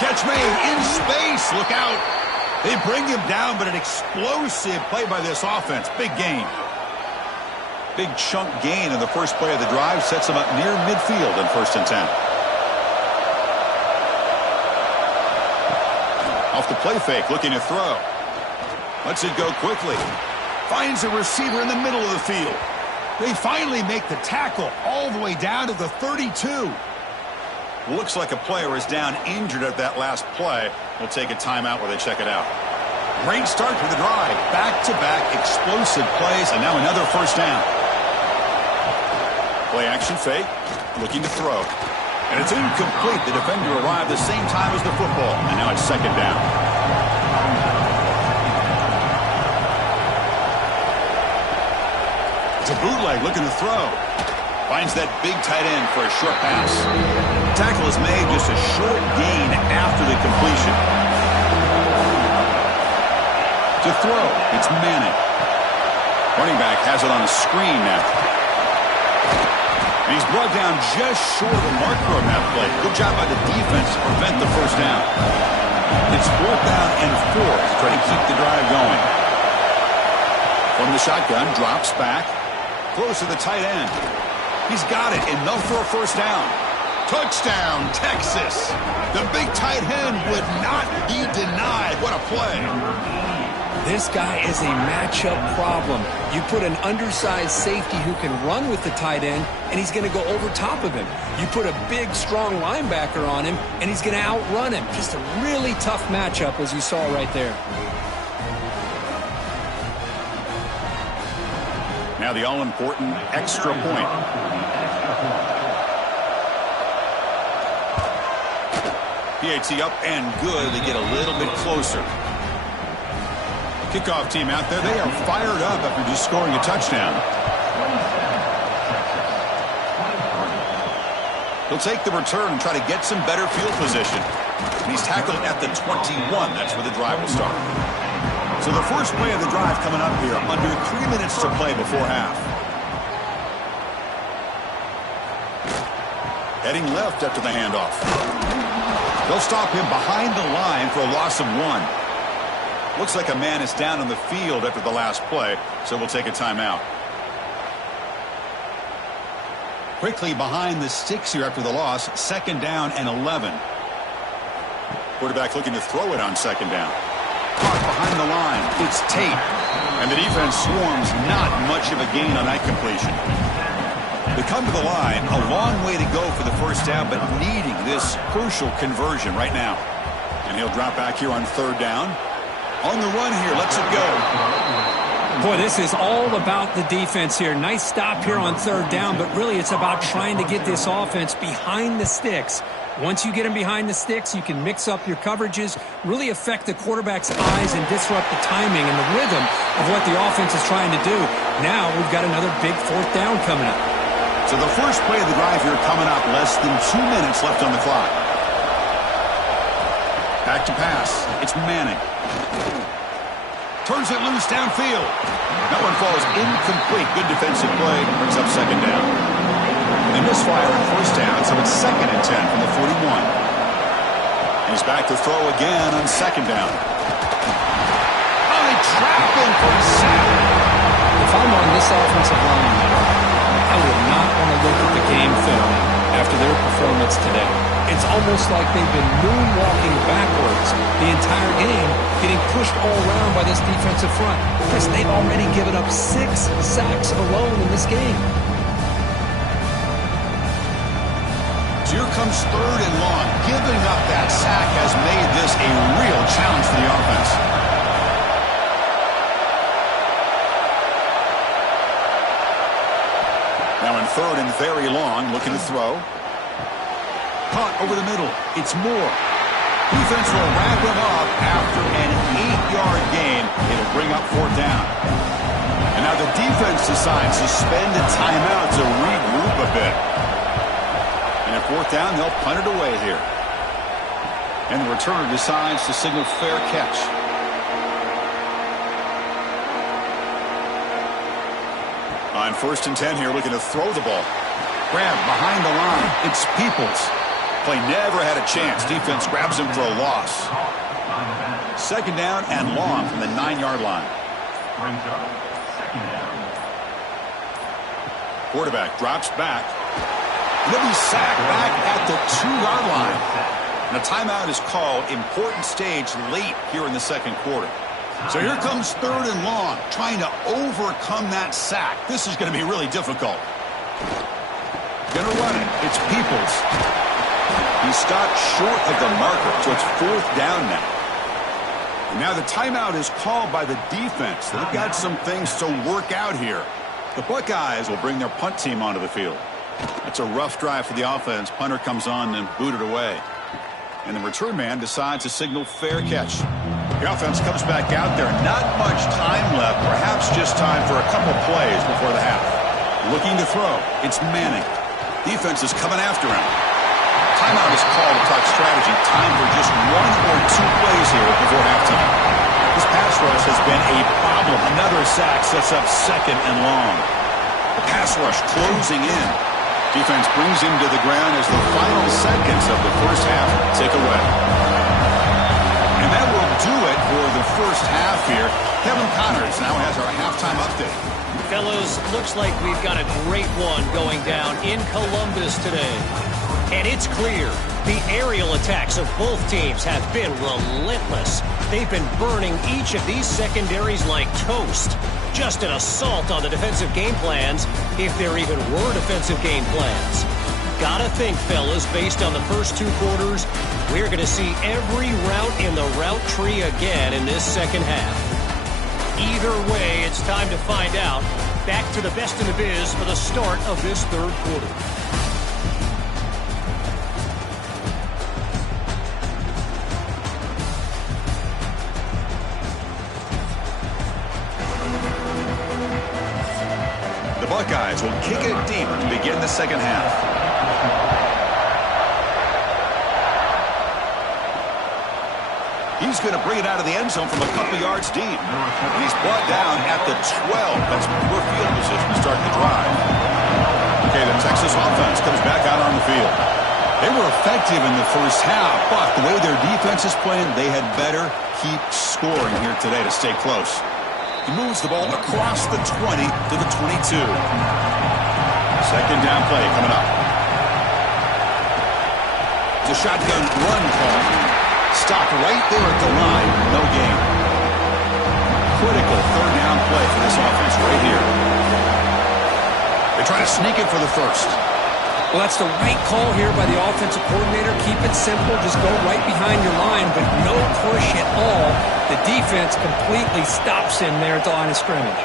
Catch made in space. Look out. They bring him down, but an explosive play by this offense. Big gain. Big chunk gain in the first play of the drive sets him up near midfield in 1st and 10. Off the play fake, looking to throw. Lets it go quickly. Finds a receiver in the middle of the field. They finally make the tackle all the way down to the 32. Looks like a player is down injured at that last play. We'll take a timeout where they check it out. Great start for the drive. Back-to-back explosive plays, and now another 1st down. Play action fake, looking to throw. And it's incomplete. The defender arrived the same time as the football, and now it's 2nd down. It's a bootleg looking to throw. Finds that big tight end for a short pass. Tackle is made, just a short gain after the completion. To throw, it's Manning. Running back has it on a screen now. And he's brought down just short of the marker on that play. Good job by the defense to prevent the 1st down. It's 4th down and 4 to try to keep the drive going. From the shotgun, drops back. Close to the tight end. He's got it, enough for a 1st down. Touchdown, Texas. The big tight end would not be denied. What a play. This guy is a matchup problem. You put an undersized safety who can run with the tight end, and he's going to go over top of him. You put a big, strong linebacker on him, and he's going to outrun him. Just a really tough matchup, as you saw right there. Now the all-important extra point. PAT up and good. They get a little bit closer. Kickoff team out there. They are fired up after just scoring a touchdown. He'll take the return and try to get some better field position. He's tackled at the 21. That's where the drive will start. So the first play of the drive coming up here, under 3 minutes to play before half. Heading left after the handoff. They'll stop him behind the line for a loss of 1. Looks like a man is down on the field after the last play, so we'll take a timeout. Quickly behind the sticks here after the loss, 2nd down and 11. Quarterback looking to throw it on 2nd down. Caught behind the line. It's Tate. And the defense swarms, not much of a gain on that completion. They come to the line, a long way to go for the 1st down, but needing this crucial conversion right now. And he'll drop back here on 3rd down. On the run here, lets it go. Boy, this is all about the defense here. Nice stop here on 3rd down, but really it's about trying to get this offense behind the sticks. Once you get them behind the sticks, you can mix up your coverages, really affect the quarterback's eyes and disrupt the timing and the rhythm of what the offense is trying to do. Now we've got another big 4th down coming up. So the first play of the drive here coming up, less than 2 minutes left on the clock. Back to pass. It's Manning. Turns it loose downfield. That one falls incomplete. Good defensive play. Brings up second down. They misfire on first down, so it's 2nd and 10 from the 41. He's back to throw again on second down. Oh, they trap him for a sack. If I'm on this offensive line, I would not want to look at the game film after their performance today. It's almost like they've been moonwalking backwards the entire game, getting pushed all around by this defensive front. Chris, they've already given up 6 sacks alone in this game. So here comes 3rd and long. Giving up that sack has made this a real challenge for the offense. Now in 3rd and very long, looking to throw. Caught over the middle. It's Moore. Defense will wrap him up after an 8-yard gain. It'll bring up 4th down. And now the defense decides to spend a timeout to regroup a bit. And at 4th down, they'll punt it away here. And the returner decides to signal fair catch. On 1st and 10 here, looking to throw the ball. Grab behind the line. It's Peoples. Play never had a chance. Defense grabs him for a loss. 2nd down and long from the 9-yard line. Quarterback drops back. He'll be sacked back at the 2-yard line. And a timeout is called. Important stage late here in the 2nd quarter. So here comes 3rd and long, trying to overcome that sack. This is going to be really difficult. Going to run it. It's Peoples. He stopped short of the marker, so it's 4th down now. And now the timeout is called by the defense. They've got some things to work out here. The Buckeyes will bring their punt team onto the field. That's a rough drive for the offense. Punter comes on and booted away. And the return man decides to signal fair catch. The offense comes back out there. Not much time left. Perhaps just time for a couple plays before the half. Looking to throw. It's Manning. Defense is coming after him. Timeout is called to talk strategy. Time for just 1 or 2 plays here before halftime. This pass rush has been a problem. Another sack sets up 2nd and long. The pass rush closing in. Defense brings him to the ground as the final seconds of the first half tick away. And that will do it for the first half here. Kevin Connors now has our halftime update. Fellas, looks like we've got a great one going down in Columbus today. And it's clear the aerial attacks of both teams have been relentless. They've been burning each of these secondaries like toast. Just an assault on the defensive game plans, if there even were defensive game plans. Gotta think, fellas, based on the first 2 quarters, we're going to see every route in the route tree again in this second half. Either way, it's time to find out. Back to the best in the biz for the start of this 3rd quarter. The Buckeyes will kick it deep to begin the second half. He's going to bring it out of the end zone from a couple yards deep. And he's brought down at the 12. That's poor field position to start the drive. Okay, the Texas offense comes back out on the field. They were effective in the first half, but the way their defense is playing, they had better keep scoring here today to stay close. He moves the ball across the 20 to the 22. 2nd down play coming up. It's a shotgun run call. Stopped right there at the line. No gain. Critical 3rd down play for this offense right here. They try to sneak it for the first. Well, that's the right call here by the offensive coordinator. Keep it simple. Just go right behind your line, but no push at all. The defense completely stops him there at the line of scrimmage.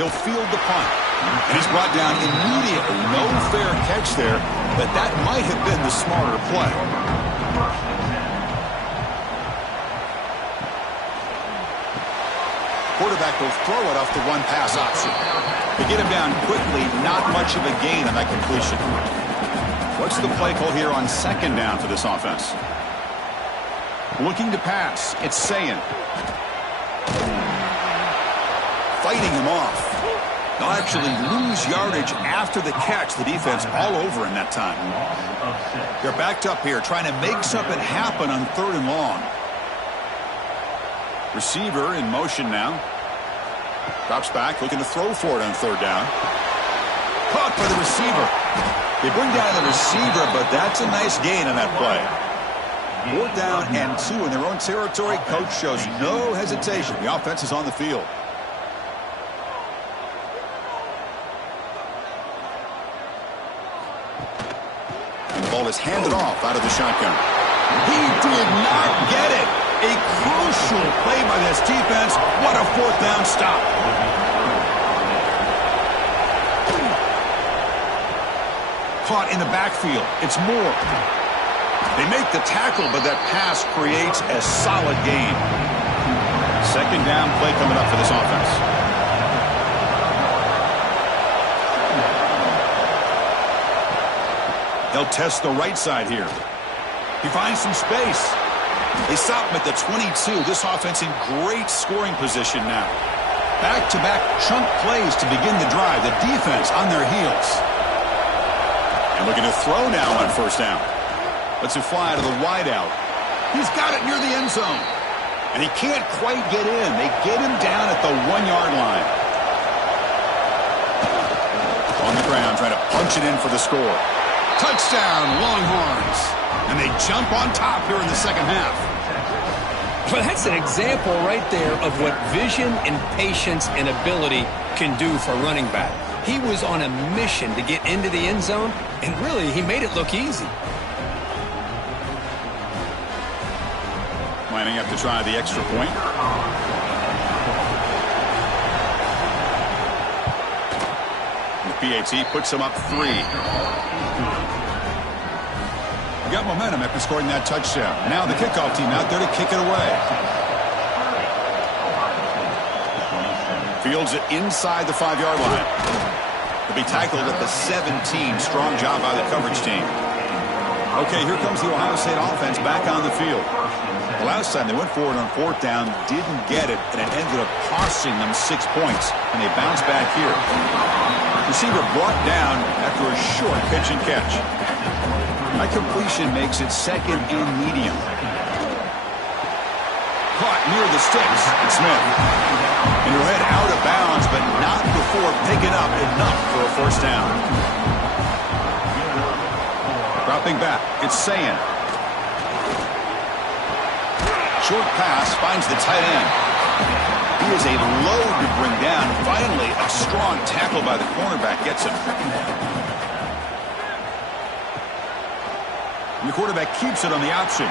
He'll field the punt. And he's brought down immediately. No fair catch there, but that might have been the smarter play. Quarterback will throw it off the run-pass option. To get him down quickly, not much of a gain on that completion. What's the play call here on 2nd down for this offense? Looking to pass. It's Sayin. Fighting him off. They'll actually lose yardage after the catch. The defense all over in that time. They're backed up here trying to make something happen on 3rd and long. Receiver in motion now. Drops back, looking to throw for it on 3rd down. Caught by the receiver. They bring down the receiver, but that's a nice gain on that play. 4th down and 2 in their own territory. Coach shows no hesitation. The offense is on the field. And the ball is handed off out of the shotgun. He did not get it. A crucial play by this defense. What a 4th down stop. Caught in the backfield. It's Moore. They make the tackle, but that pass creates a solid gain. 2nd down play coming up for this offense. They'll test the right side here. He finds some space. They stop him at the 22. This offense in great scoring position now. Back-to-back chunk plays to begin the drive. The defense on their heels. And looking to throw now on 1st down. Lets it fly to the wideout. He's got it near the end zone. And he can't quite get in. They get him down at the 1-yard line. On the ground, trying to punch it in for the score. Touchdown, Longhorns. And they jump on top here in the 2nd half. Well, that's an example right there of what vision and patience and ability can do for running back. He was on a mission to get into the end zone, and really, he made it look easy. Lining up to try the extra point. The PAT puts him up 3. Got momentum after scoring that touchdown. Now the kickoff team out there to kick it away. Fields it inside the 5-yard line. He'll be tackled at the 17. Strong job by the coverage team. Okay, here comes the Ohio State offense back on the field. The last time they went forward on 4th down, didn't get it, and it ended up costing them 6 points. And they bounced back here. Receiver brought down after a short pitch and catch. That completion makes it 2nd and medium. Caught near the sticks. It's Smith. And he'll head out of bounds, but not before picking up enough for a 1st down. Dropping back. It's Sayin. Short pass finds the tight end. He is a load to bring down. Finally, a strong tackle by the cornerback gets him. And the quarterback keeps it on the option.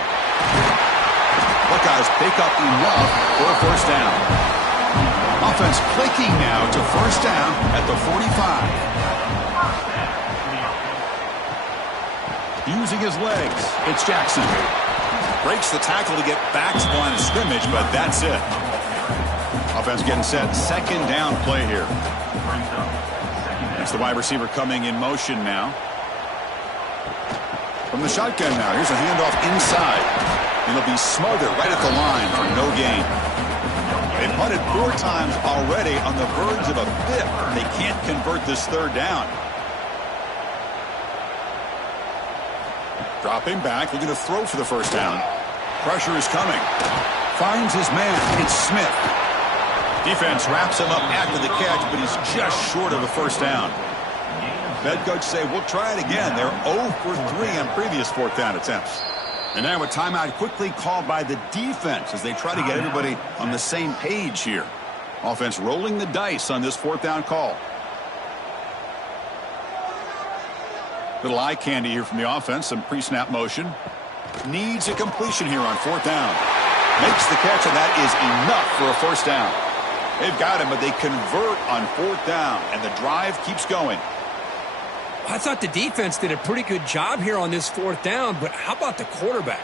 Buckeyes pick up enough for a 1st down. Offense clicking now to 1st down at the 45. Using his legs, it's Jackson. Breaks the tackle to get back to the line of scrimmage, but that's it. Offense getting set. 2nd down play here. That's the wide receiver coming in motion now. From the shotgun now, here's a handoff inside. And it'll be smothered right at the line for no gain. They've punted 4 times already on the verge of a 5th. They can't convert this 3rd down. Dropping back, looking to throw for the 1st down. Pressure is coming. Finds his man. It's Smith. Defense wraps him up after the catch, but he's just short of a 1st down. Head coach say, we'll try it again. They're 0 for 3 on previous 4th down attempts. And now a timeout quickly called by the defense as they try to get everybody on the same page here. Offense rolling the dice on this 4th down call. Little eye candy here from the offense. Some pre-snap motion. Needs a completion here on 4th down. Makes the catch, and that is enough for a 1st down. They've got him, but they convert on 4th down, and the drive keeps going. I thought the defense did a pretty good job here on this 4th down, but how about the quarterback?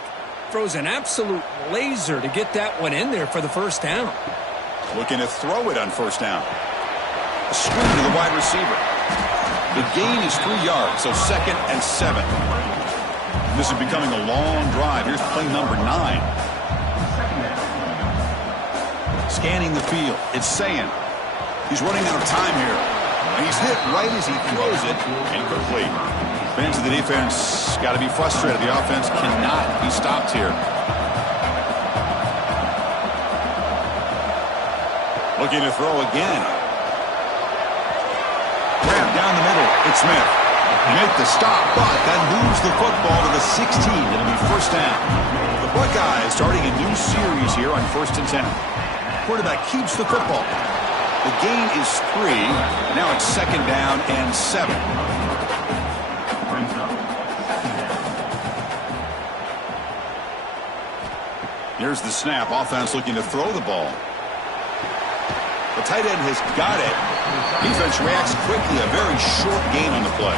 Throws an absolute laser to get that one in there for the 1st down. Looking to throw it on 1st down. A screen to the wide receiver. The gain is 3 yards, so 2nd and 7. This is becoming a long drive. Here's play number 9. Scanning the field. It's saying he's running out of time here. And he's hit right as he throws it. Incomplete. Fans of the defense got to be frustrated. The offense cannot be stopped here. Looking to throw again. Grab down the middle. It's Smith. Make the stop, but then moves the football to the 16. It'll be first down. The Buckeyes starting a new series here on 1st and 10. Quarterback keeps the football. The gain is 3. Now it's 2nd down and 7. Here's the snap. Offense looking to throw the ball. The tight end has got it. Defense reacts quickly. A very short gain on the play.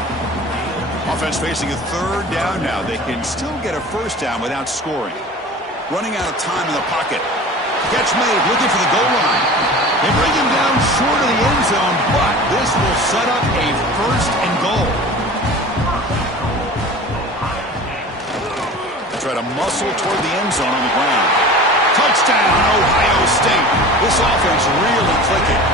Offense facing a 3rd down now. They can still get a first down without scoring. Running out of time in the pocket. Catch made. Looking for the goal line. They bring him down short of the end zone, but this will set up a 1st and goal. They try to muscle toward the end zone on the ground. Touchdown, Ohio State. This offense really clicking.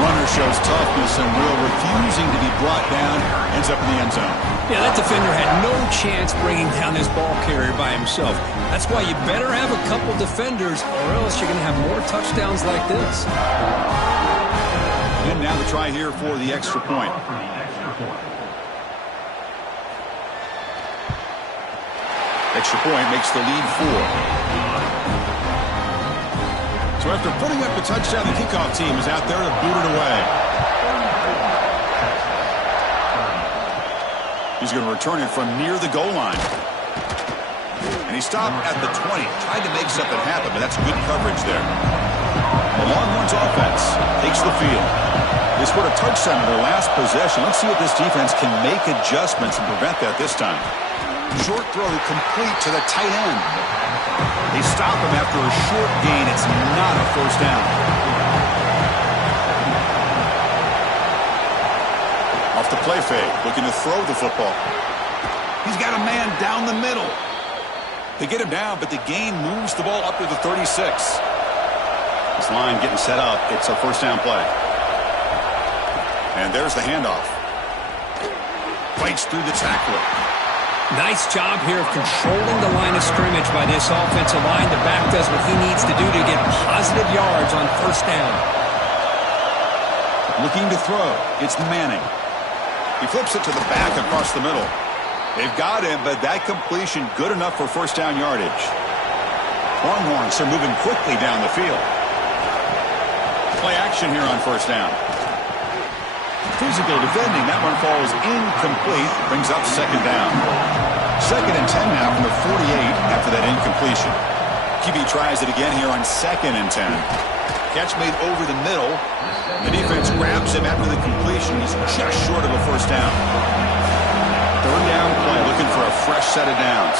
Runner shows toughness and will, refusing to be brought down. Ends up in the end zone. Yeah, that defender had no chance bringing down this ball carrier by himself. That's why you better have a couple defenders, or else you're going to have more touchdowns like this. And now the try here for the extra point. Extra point makes the lead 4. So after putting up the touchdown, the kickoff team is out there to boot it away. He's going to return it from near the goal line. And he stopped at the 20. Tried to make something happen, but that's good coverage there. The Longhorns offense takes the field. They scored a touchdown in their last possession. Let's see if this defense can make adjustments and prevent that this time. Short throw complete to the tight end. They stop him after a short gain. It's not a first down. Off the play fake, looking to throw the football. He's got a man down the middle. They get him down, but the gain moves the ball up to the 36. This line getting set up. It's a first down play. And there's the handoff. Fights through the tackler. Nice job here of controlling the line of scrimmage by this offensive line. The back does what he needs to do to get positive yards on first down. Looking to throw. It's Manning. He flips it to the back across the middle. They've got him, but that completion good enough for first down yardage. Longhorns are moving quickly down the field. Play action here on first down. Physical defending. That one falls incomplete. Brings up 2nd down. 2nd and 10 now from the 48 after that incompletion. QB tries it again here on 2nd and 10. Catch made over the middle. The defense grabs him after the completion. He's just short of a first down. 3rd down play, looking for a fresh set of downs.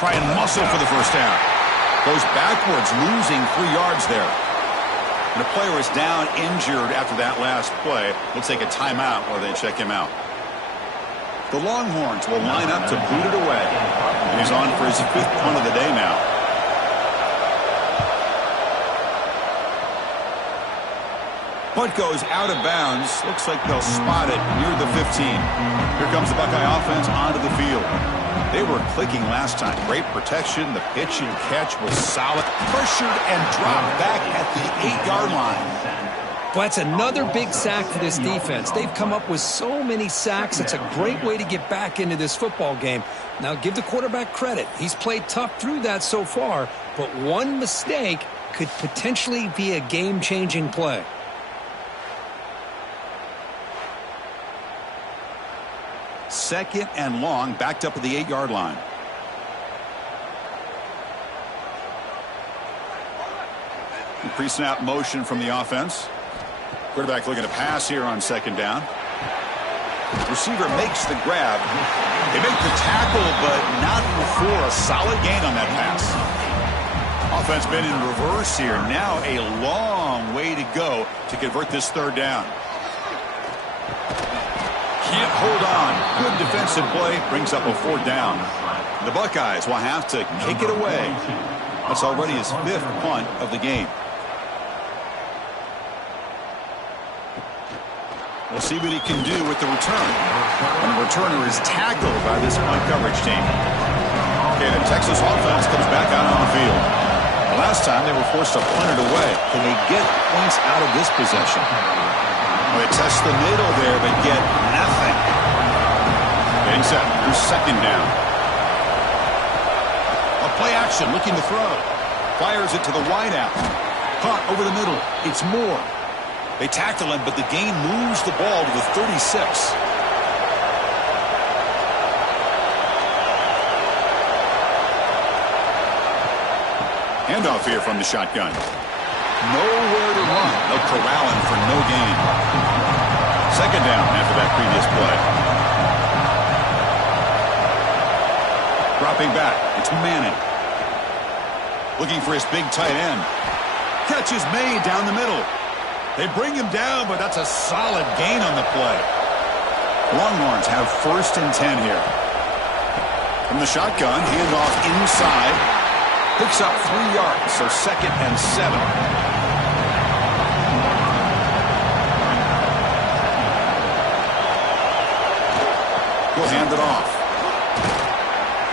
Try and muscle for the first down. Goes backwards, losing 3 yards there. And the player is down injured after that last play. We'll take a timeout while they check him out. The Longhorns will line up to boot it away. And he's on for his 5th punt of the day now. Punt goes out of bounds. Looks like they'll spot it near the 15. Here comes the Buckeye offense onto the field. They were clicking last time. Great protection. The pitch and catch was solid. Pressured and dropped back at the 8-yard line. Well, that's another big sack for this defense. They've come up with so many sacks. It's a great way to get back into this football game. Now, give the quarterback credit. He's played tough through that so far, but one mistake could potentially be a game-changing play. Second and long, backed up at the 8-yard line. Pre-snap motion from the offense. Quarterback looking to pass here on 2nd down. Receiver makes the grab. They make the tackle, but not before a solid gain on that pass. Offense been in reverse here. Now a long way to go to convert this 3rd down. Can't hold on. Good defensive play. Brings up a 4th down. The Buckeyes will have to kick it away. That's already his 5th punt of the game. We'll see what he can do with the return. And the returner is tackled by this punt coverage team. Okay, the Texas offense comes back out on the field. The last time they were forced to punt it away. Can they get points out of this possession? Well, they test the middle there, but get nothing. Getting set. Here's 2nd down. A play action, looking to throw. Fires it to the wideout. Caught over the middle. It's Moore. They tackle him, but the gain moves the ball to the 36. Handoff here from the shotgun. Nowhere to run. They'll corral him for no gain. 2nd down after that previous play. Dropping back. It's Manning. Looking for his big tight end. Catch is made down the middle. They bring him down, but that's a solid gain on the play. Longhorns have 1st and 10 here. From the shotgun, handoff inside. Picks up 3 yards, so 2nd and 7. He'll hand it off.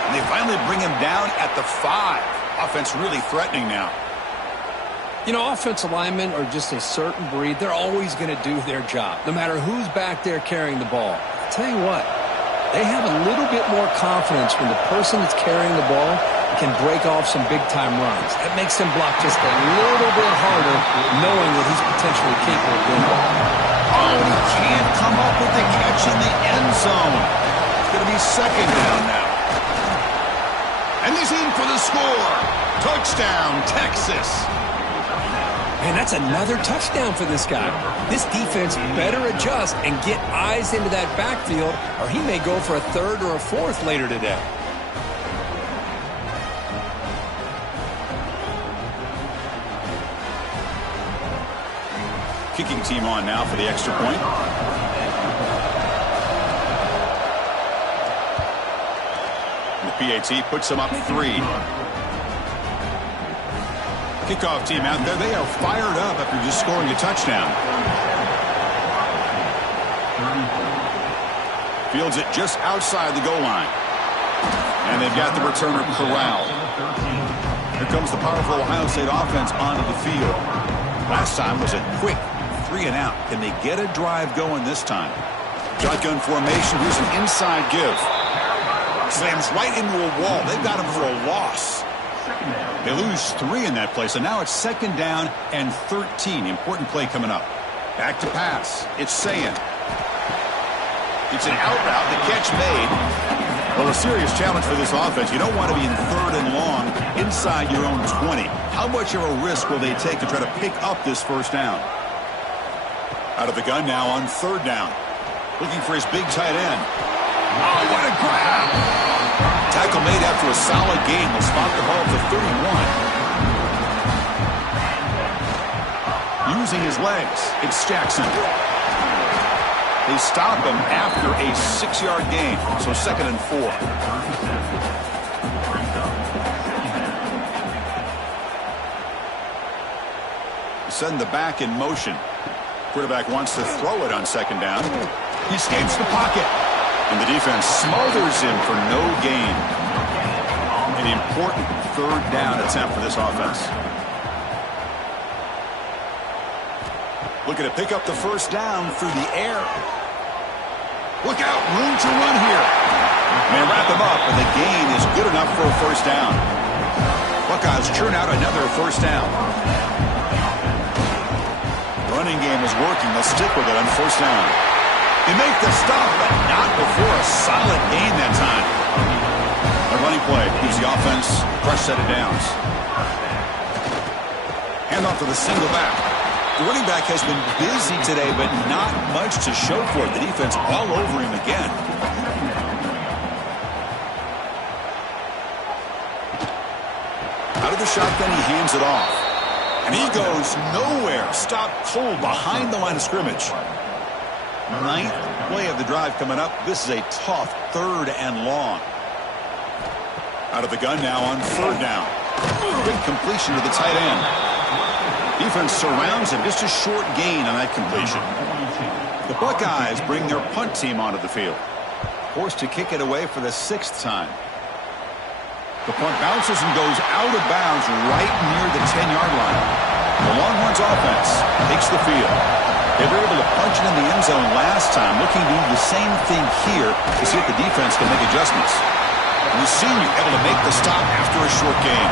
And they finally bring him down at the 5. Offense really threatening now. You know, offensive linemen are just a certain breed. They're always going to do their job, no matter who's back there carrying the ball. I'll tell you what, they have a little bit more confidence when the person that's carrying the ball can break off some big-time runs. That makes them block just a little bit harder, knowing that he's potentially capable of doing that. Oh, and he can't come up with the catch in the end zone. It's going to be 2nd down now. And he's in for the score. Touchdown, Texas. Man, that's another touchdown for this guy. This defense better adjust and get eyes into that backfield, or he may go for a 3rd or a 4th later today. Kicking team on now for the extra point. And the PAT puts them up 3. Kickoff team out there. They are fired up after just scoring a touchdown. Fields it just outside the goal line. And they've got the returner corralled. Here comes the powerful Ohio State offense onto the field. Last time was a quick 3 and out. Can they get a drive going this time? Shotgun formation. Here's an inside give. Slams right into a wall. They've got him for a loss. They lose 3 in that play, so now it's 2nd down and 13. Important play coming up. Back to pass. It's Sayin. It's an out route. The catch made. Well, a serious challenge for this offense. You don't want to be in 3rd and long inside your own 20. How much of a risk will they take to try to pick up this 1st down? Out of the gun now on 3rd down. Looking for his big tight end. Oh, what a grab! Tackle made after a solid gain. Will spot the ball to 31. Using his legs, it's Jackson. They stop him after a 6-yard gain, so 2nd and 4. Send the back in motion. Quarterback wants to throw it on 2nd down. He escapes the pocket. And the defense smothers him for no gain. An important 3rd down attempt for this offense. Looking to pick up the 1st down through the air. Look out, room to run here. And they wrap him up, and the gain is good enough for a 1st down. Buckeyes churn out another 1st down. Running game is working. They'll stick with it on 1st down. They make the stop, but not before a solid gain that time. A running play gives the offense a fresh set of downs. Handoff to the single back. The running back has been busy today, but not much to show for it. The defense all over him again. Out of the shotgun, he hands it off. And he goes nowhere. Stopped cold behind the line of scrimmage. 9th play of the drive coming up. This is a tough 3rd and long. Out of the gun now on 3rd down. Good completion to the tight end. Defense surrounds him. Just a short gain on that completion. The Buckeyes bring their punt team onto the field. Forced to kick it away for the 6th time. The punt bounces and goes out of bounds right near the 10-yard line. The Longhorns offense takes the field. They were able to punch it in the end zone last time, looking to do the same thing here to see if the defense can make adjustments. And the senior able to make the stop after a short gain.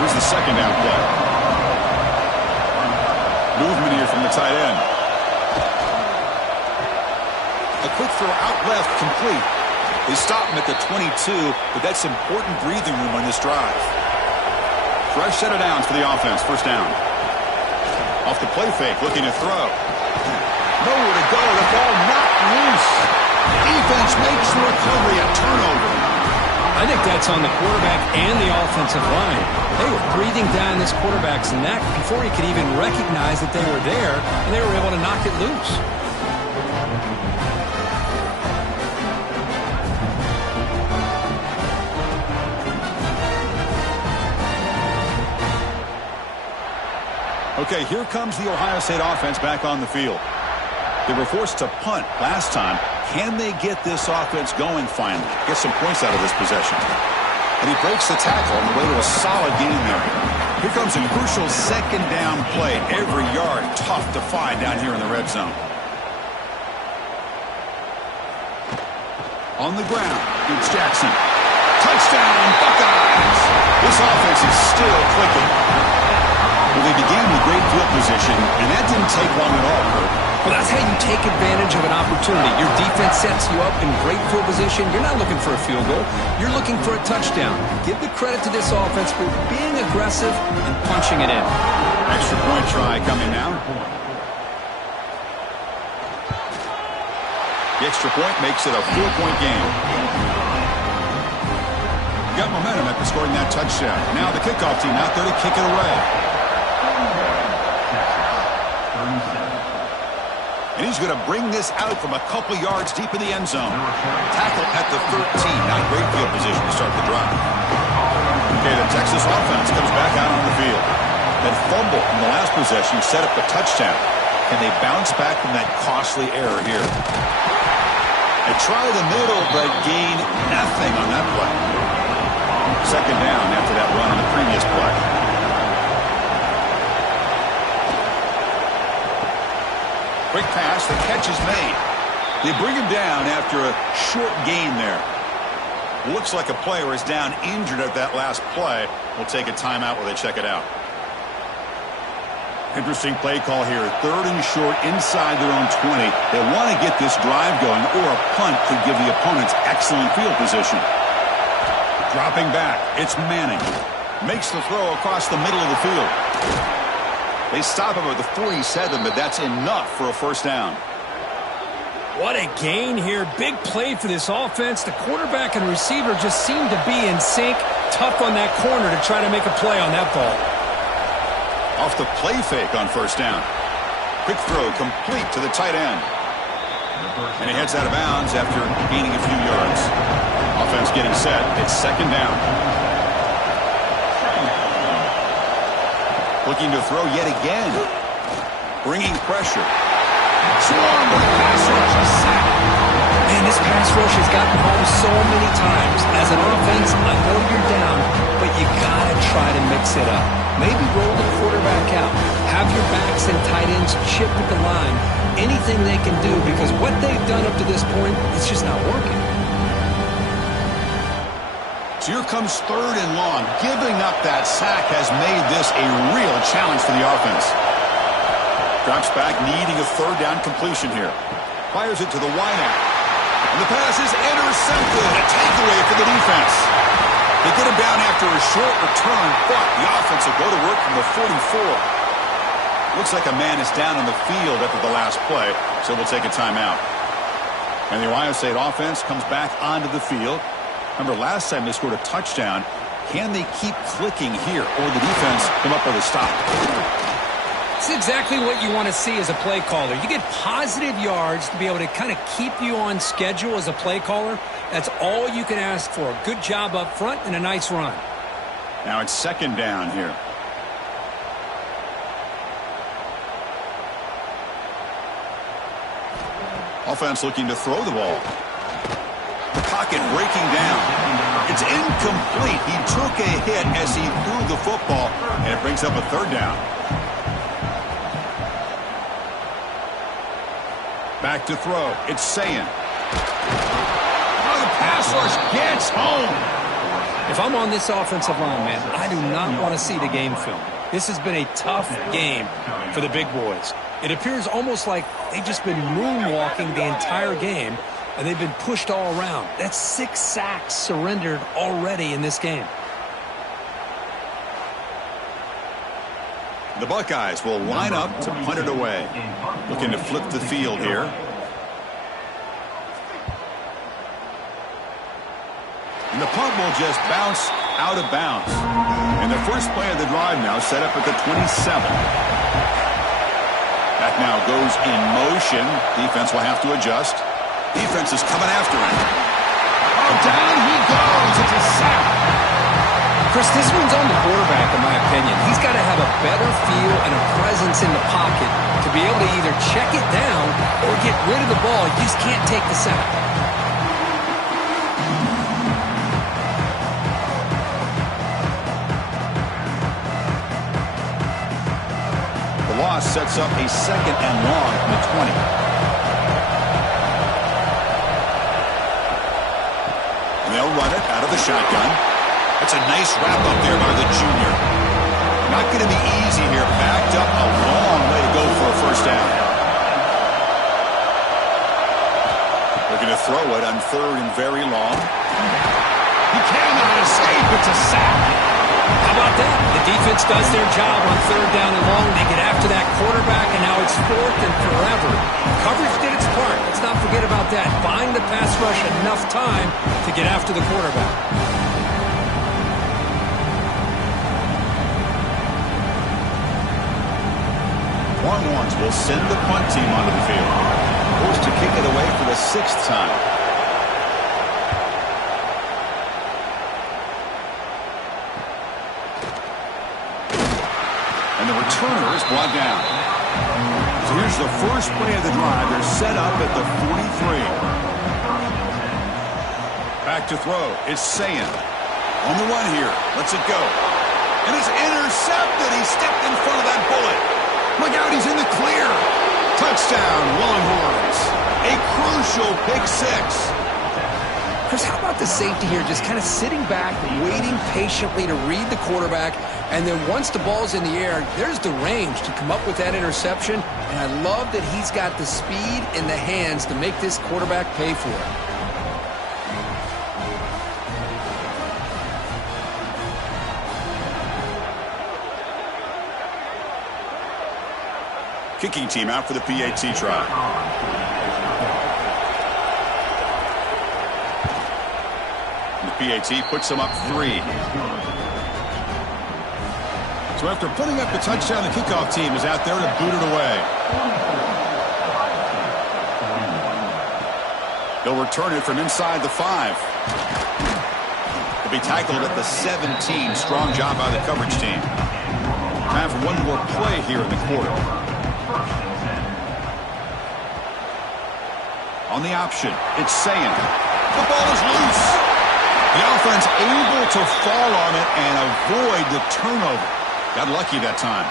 Here's the 2nd down play. Movement here from the tight end. A quick throw out left, complete. They stop him at the 22, but that's important breathing room on this drive. Fresh set of downs for the offense, 1st down. Off the play fake, looking to throw. Nowhere to go, the ball knocked loose. Defense makes the recovery, a turnover. I think that's on the quarterback and the offensive line. They were breathing down this quarterback's neck before he could even recognize that they were there, and they were able to knock it loose. Okay, here comes the Ohio State offense back on the field. They were forced to punt last time. Can they get this offense going finally? Get some points out of this possession. And he breaks the tackle on the way to a solid gain there. Here comes a crucial 2nd down play. Every yard tough to find down here in the red zone. On the ground, it's Jackson. Touchdown, Buckeyes! This offense is still clicking. Well, they began with great field position, and that didn't take long at all, Kurt. Well, that's how you take advantage of an opportunity. Your defense sets you up in great field position. You're not looking for a field goal. You're looking for a touchdown. Give the credit to this offense for being aggressive and punching it in. Extra point try coming now. The extra point makes it a 4-point game. Got momentum after scoring that touchdown. Now the kickoff team out there to kick it away. And he's going to bring this out from a couple yards deep in the end zone. Tackle at the 13. Not great field position to start the drive. Okay, the Texas offense comes back out on the field. That fumble from the last possession set up a touchdown. Can they bounce back from that costly error here? They try the middle, but gain nothing on that play. 2nd down after that run on the previous play. Quick pass, the catch is made. They bring him down after a short gain there. Looks like a player is down injured at that last play. We'll take a timeout while they check it out. Interesting play call here. 3rd and short inside their own 20. They want to get this drive going, or a punt could give the opponents excellent field position. Dropping back, it's Manning. Makes the throw across the middle of the field. They stop him at the 47, but that's enough for a 1st down. What a gain here. Big play for this offense. The quarterback and receiver just seem to be in sync. Tough on that corner to try to make a play on that ball. Off the play fake on 1st down. Quick throw complete to the tight end. And he heads out of bounds after gaining a few yards. Offense getting set. It's 2nd down. Looking to throw yet again. Bringing pressure. Swarmed with pass rush. A sack. Man, this pass rush has gotten home so many times. As an offense, I know you're down, but you gotta try to mix it up. Maybe roll the quarterback out. Have your backs and tight ends chip at the line. Anything they can do, because what they've done up to this point, it's just not working. So here comes 3rd and long. Giving up that sack has made this a real challenge for the offense. Drops back, needing a 3rd down completion here. Fires it to the wideout. And the pass is intercepted. A takeaway for the defense. They get him down after a short return, but the offense will go to work from the 44. Looks like a man is down on the field after the last play, so we'll take a timeout. And the Ohio State offense comes back onto the field. Remember, last time they scored a touchdown. Can they keep clicking here, or the defense come up with a stop? It's exactly what you want to see as a play caller. You get positive yards to be able to kind of keep you on schedule as a play caller. That's all you can ask for. Good job up front and a nice run. Now it's second down here. Offense looking to throw the ball. The pocket breaking down. It's incomplete. He took a hit as he threw the football, and it brings up a third down. Back to throw. It's Sayin. Oh, the pass rush gets home. If I'm on this offensive line, man, I do not want to see the game film. This has been a tough game for the big boys. It appears almost like they've just been moonwalking the entire game, and they've been pushed all around. That's 6 sacks surrendered already in this game. The Buckeyes will line up to punt it away. Looking to flip the field here. And the punt will just bounce out of bounds. And the first play of the drive now set up at the 27. That now goes in motion. Defense will have to adjust. Defense is coming after him. Oh, down he goes. It's a sack. Chris, this one's on the quarterback, in my opinion. He's got to have a better feel and a presence in the pocket to be able to either check it down or get rid of the ball. You just can't take the sack. The loss sets up a second and long from the 20. And they'll run it out of the shotgun. That's a nice wrap up there by the junior. Not going to be easy here. Backed up a long way to go for a first down. They're going to throw it on third and very long. He cannot escape. It's a sack. How about that? The defense does their job on third down and long. They get after that quarterback, and now it's fourth and forever. Coverage did its part. Let's not forget about that. Buying the pass rush enough time to get after the quarterback. Longhorns will send the punt team onto the field. Forced to kick it away for the 6th time. And the returner is brought down. So here's the first play of the drive. They're set up at the 43. Back to throw. It's Sayin. On the run here. Lets it go. And it's intercepted. He stepped in front of that bullet. Look out, he's in the clear. Touchdown, Longhorns. A crucial pick 6. Chris, how about the safety here? Just kind of sitting back, waiting patiently to read the quarterback, and then once the ball's in the air, there's the range to come up with that interception, and I love that he's got the speed in the hands to make this quarterback pay for it. Kicking team out for the PAT try. The PAT puts them up 3. So after putting up the touchdown, the kickoff team is out there to boot it away. They'll return it from inside the 5. They'll be tackled at the 17. Strong job by the coverage team. Time for one more play here in the quarter. On the option, it's Sayin. The ball is loose. The offense able to fall on it and avoid the turnover. Got lucky that time.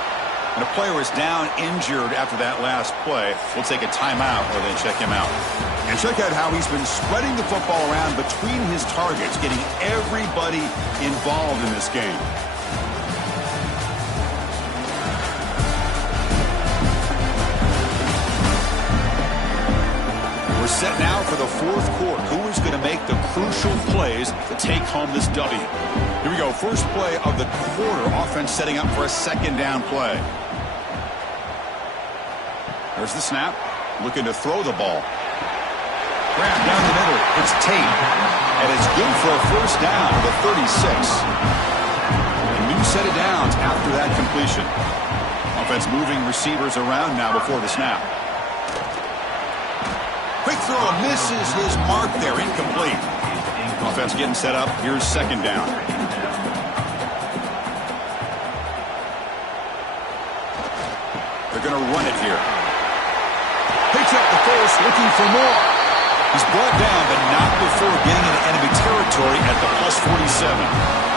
And a player is down injured after that last play. We'll take a timeout or they check him out. And check out how he's been spreading the football around between his targets, getting everybody involved in this game. Set now for the 4th quarter. Who is going to make the crucial plays to take home this W? Here we go. First play of the quarter. Offense setting up for a second down play. There's the snap. Looking to throw the ball. Grab down the middle. It's Tate. And it's good for a first down to the 36. A new set of downs after that completion. Offense moving receivers around now before the snap. Quick throw misses his mark there, incomplete. Offense getting set up. Here's second down. They're going to run it here. Picks up the first, looking for more. He's brought down, but not before getting into enemy territory at the plus 47.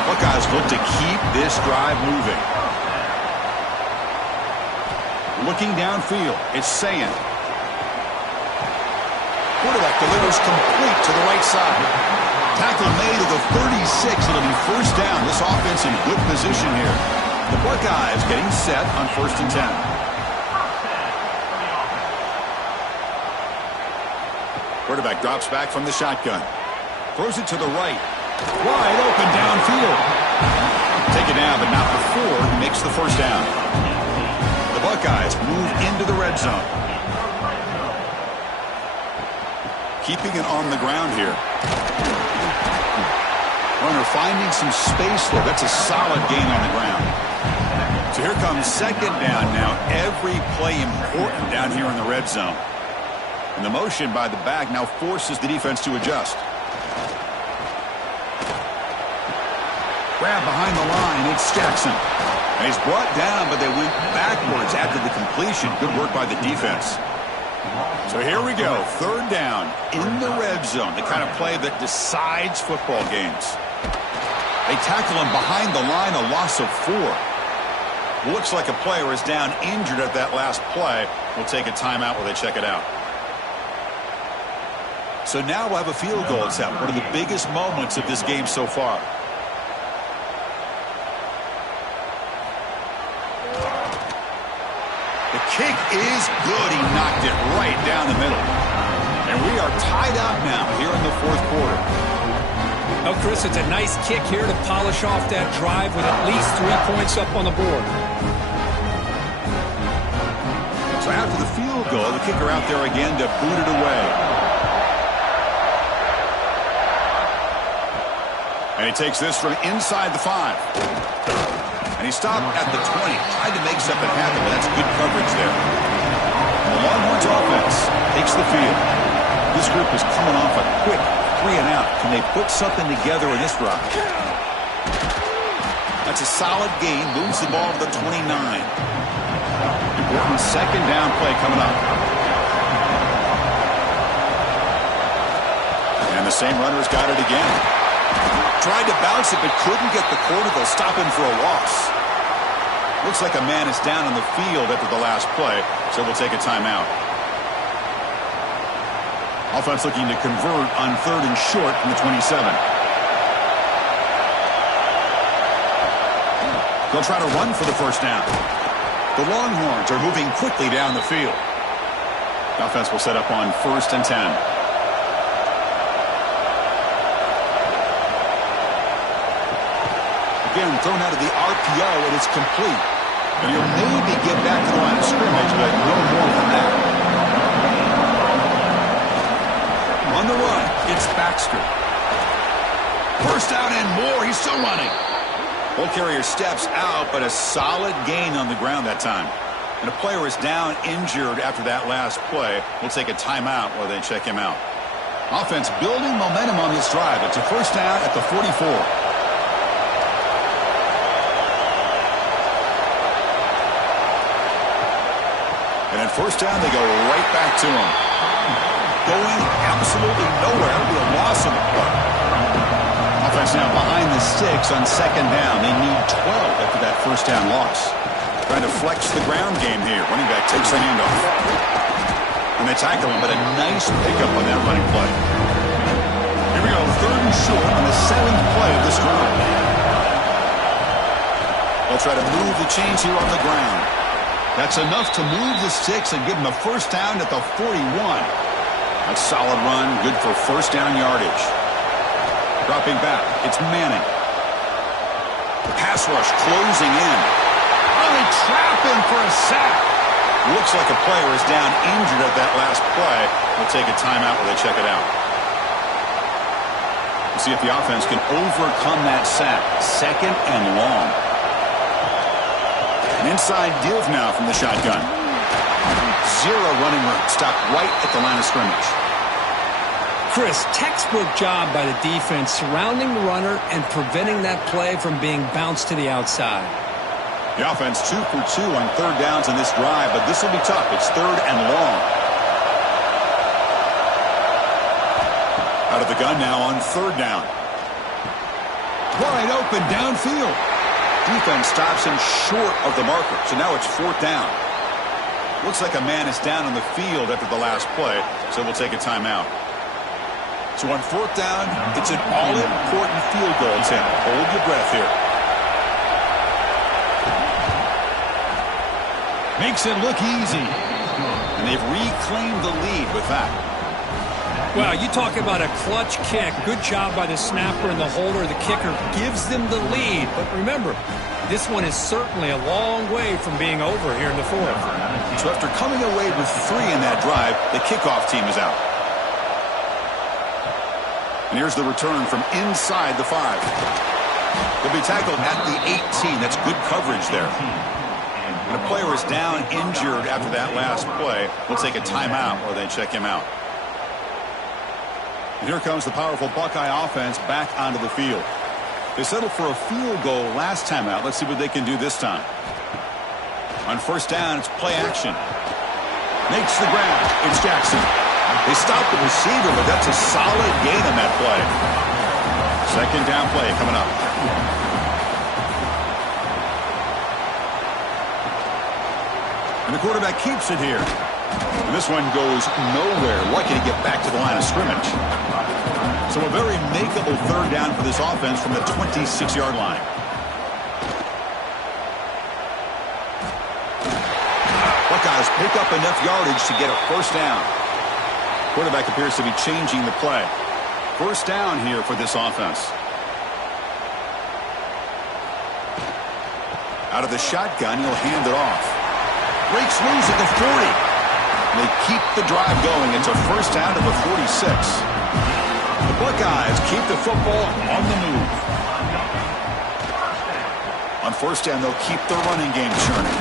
Buckeyes look to keep this drive moving. Looking downfield, it's Saying. Quarterback delivers complete to the right side. Tackle made to the 36. It'll be first down. This offense in good position here. The Buckeyes getting set on 1st and 10. Quarterback drops back from the shotgun. Throws it to the right. Wide open downfield. Take it down, but not before he makes the first down. The Buckeyes move into the red zone. Keeping it on the ground here. Runner finding some space there. That's a solid gain on the ground. So here comes second down now. Every play important down here in the red zone. And the motion by the back now forces the defense to adjust. Grab behind the line. It's Jackson. And he's brought down, but they went backwards after the completion. Good work by the defense. So here we go. Third down in the red zone. The kind of play that decides football games. They tackle him behind the line, a loss of 4. Looks like a player is down injured at that last play. We'll take a timeout while they check it out. So now we'll have a field goal attempt. One of the biggest moments of this game so far. The kick is good. He knocked it right down the middle. And we are tied up now here in the 4th quarter. Oh, Chris, it's a nice kick here to polish off that drive with at least 3 points up on the board. So after the field goal, the kicker out there again to boot it away. And he takes this from inside the 5. And he stopped at the 20. Tried to make something happen, but that's good coverage there. And the Longhorns offense takes the field. This group is coming off a quick 3 and out. Can they put something together in this drive? That's a solid gain. Moves the ball to the 29. Important second down play coming up. And the same runner's got it again. Tried to bounce it, but couldn't get the corner. They'll stop him for a loss. Looks like a man is down on the field after the last play, so we'll take a timeout. Offense looking to convert on 3rd and short from the 27. They'll try to run for the first down. The Longhorns are moving quickly down the field. The offense will set up on 1st and 10. Again, thrown out of the RPO, and it's complete. And you'll maybe get back to the line of scrimmage, but no more than that. On the run, it's Baxter. First down and more. He's still running. Ball carrier steps out, but a solid gain on the ground that time. And a player is down injured after that last play. We'll take a timeout while they check him out. Offense building momentum on this drive. It's a first down at the 44. And then first down, they go right back to him. Going absolutely nowhere. It'll be a loss of the play. Offense now behind the 6 on second down. They need 12 after that first down loss. Trying to flex the ground game here. Running back takes the handoff. And they tackle him, but a nice pickup on that running play. Here we go, 3rd and short on the 7th play of this drive. They'll try to move the chains here on the ground. That's enough to move the sticks and give them a first down at the 41. A solid run, good for first down yardage. Dropping back, it's Manning. The pass rush closing in. Oh, they trap him for a sack. Looks like a player is down injured at that last play. We'll take a timeout while they check it out. We'll see if the offense can overcome that sack. Second and long. An inside div now from the shotgun. Zero running room. Stopped right at the line of scrimmage. Chris, textbook job by the defense surrounding the runner and preventing that play from being bounced to the outside. The offense 2 for 2 on third downs in this drive, but this will be tough. It's third and long. Out of the gun now on third down. Wide open downfield. Defense stops him short of the marker, so now it's fourth down. Looks like a man is down on the field after the last play, so we'll take a timeout. So on fourth down, it's an all-important field goal attempt. Hold your breath here. Makes it look easy. And they've reclaimed the lead with that. Well, you talk about a clutch kick. Good job by the snapper and the holder. The kicker gives them the lead. But remember, this one is certainly a long way from being over here in the fourth. So after coming away with 3 in that drive, the kickoff team is out. And here's the return from inside the 5. They'll be tackled at the 18. That's good coverage there. And a player is down injured after that last play. We'll take a timeout or they check him out. And here comes the powerful Buckeye offense back onto the field. They settled for a field goal last time out. Let's see what they can do this time. On first down, it's play action. Makes the grab. It's Jackson. They stopped the receiver, but that's a solid gain on that play. Second down play coming up. And the quarterback keeps it here. And this one goes nowhere. Lucky to get back to the line of scrimmage. So a very makeable third down for this offense from the 26-yard line. Buckeyes pick up enough yardage to get a first down. Quarterback appears to be changing the play. First down here for this offense. Out of the shotgun, he'll hand it off. Breaks loose at the 40. They keep the drive going. It's a first down to the 46. The Buckeyes keep the football on the move. On first down, they'll keep the running game churning.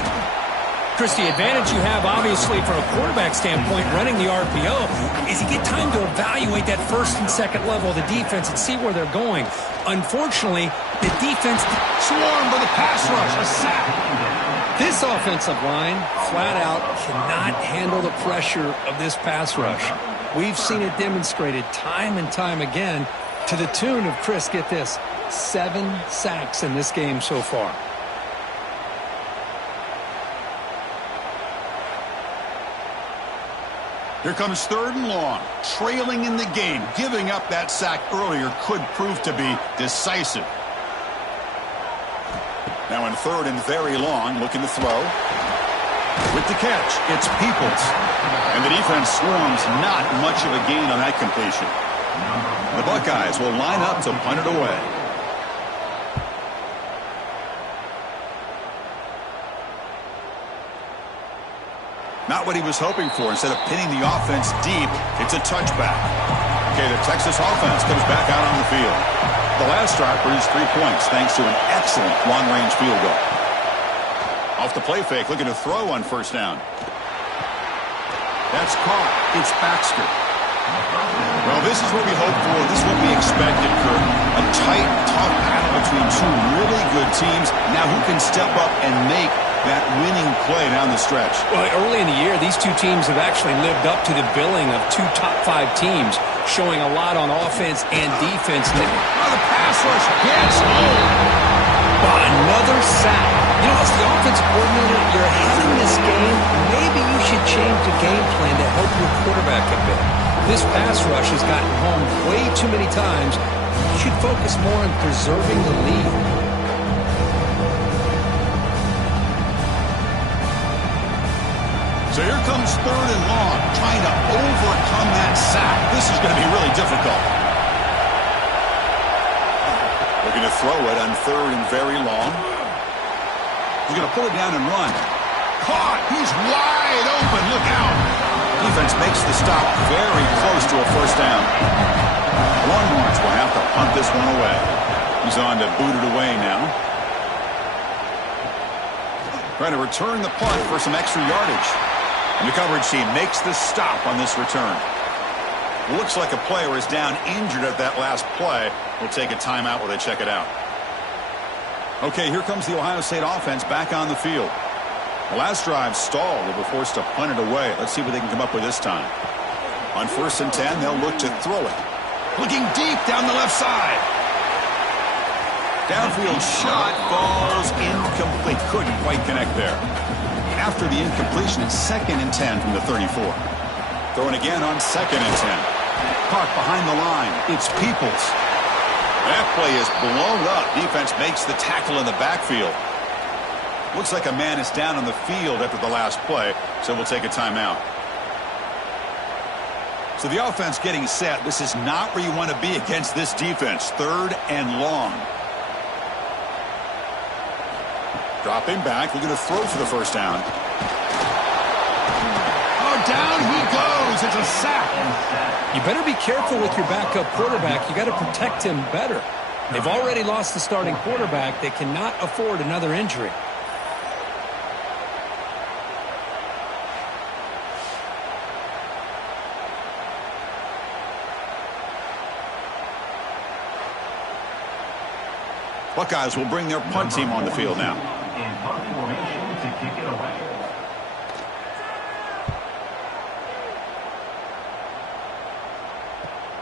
Chris, the advantage you have, obviously, from a quarterback standpoint, running the RPO, is you get time to evaluate that first and second level of the defense and see where they're going. Unfortunately, the defense swarmed by the pass rush. A sack. This offensive line, flat out, cannot handle the pressure of this pass rush. We've seen it demonstrated time and time again to the tune of, Chris, get this, 7 sacks in this game so far. Here comes third and long, trailing in the game. Giving up that sack earlier could prove to be decisive. Now in third and very long, looking to throw. With the catch, it's Peoples. And the defense swarms, not much of a gain on that completion. The Buckeyes will line up to punt it away. Not what he was hoping for. Instead of pinning the offense deep, it's a touchback. Okay, the Texas offense comes back out on the field. The last drive produced 3 points thanks to an excellent long-range field goal. Off the play fake, looking to throw on first down. That's caught. It's Baxter. Well, this is what we hoped for. This is what we expected, Kurt. A tight, tough battle between 2 really good teams. Now who can step up and make that winning play down the stretch? Well, early in the year, these 2 teams have actually lived up to the billing of 2 top 5 teams, showing a lot on offense and defense. Oh, the pass rush gets home. Well, another sack. You know, as the offensive coordinator, you're ahead in this game. Maybe you should change the game plan to help your quarterback a bit. This pass rush has gotten home way too many times. You should focus more on preserving the lead. So here comes third and long, trying to overcome that sack. This is going to be really difficult. Looking to throw it on third and very long. He's going to pull it down and run. Caught! He's wide open. Look out! Defense makes the stop very close to a first down. Longhorns will have to punt this one away. He's on to boot it away now. Trying to return the punt for some extra yardage. And the coverage team makes the stop on this return. Looks like a player is down injured at that last play. We'll take a timeout while they check it out. Okay, here comes the Ohio State offense back on the field. The last drive stalled. They were forced to punt it away. Let's see what they can come up with this time. On 1st and 10, they'll look to throw it. Looking deep down the left side. Downfield shot falls incomplete. Couldn't quite connect there. After the incompletion, it's 2nd and 10 from the 34. Throwing again on 2nd and 10. Caught behind the line. It's Peoples. That play is blown up. Defense makes the tackle in the backfield. Looks like a man is down on the field after the last play, so we'll take a timeout. So the offense getting set. This is not where you want to be against this defense. 3rd and long. Dropping back, looking to throw for the first down. Oh, down he goes. It's a sack. You better be careful with your backup quarterback. You got to protect him better. They've already lost the starting quarterback. They cannot afford another injury. Buckeyes will bring their punt team on the field now. In punt formation to kick it away.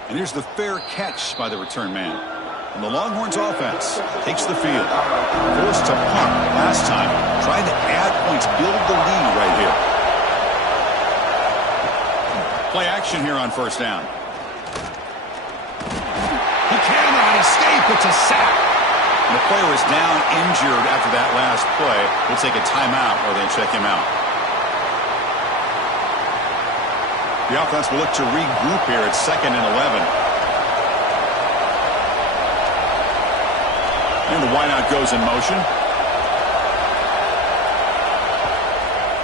And here's the fair catch by the return man. And the Longhorns offense takes the field. Forced to punt last time. Trying to add points, build the lead right here. Play action here on 1st down. He cannot escape. It's a sack. And the player is down injured after that last play. We'll take a timeout or they check him out. The offense will look to regroup here at 2nd and 11. And the wideout goes in motion.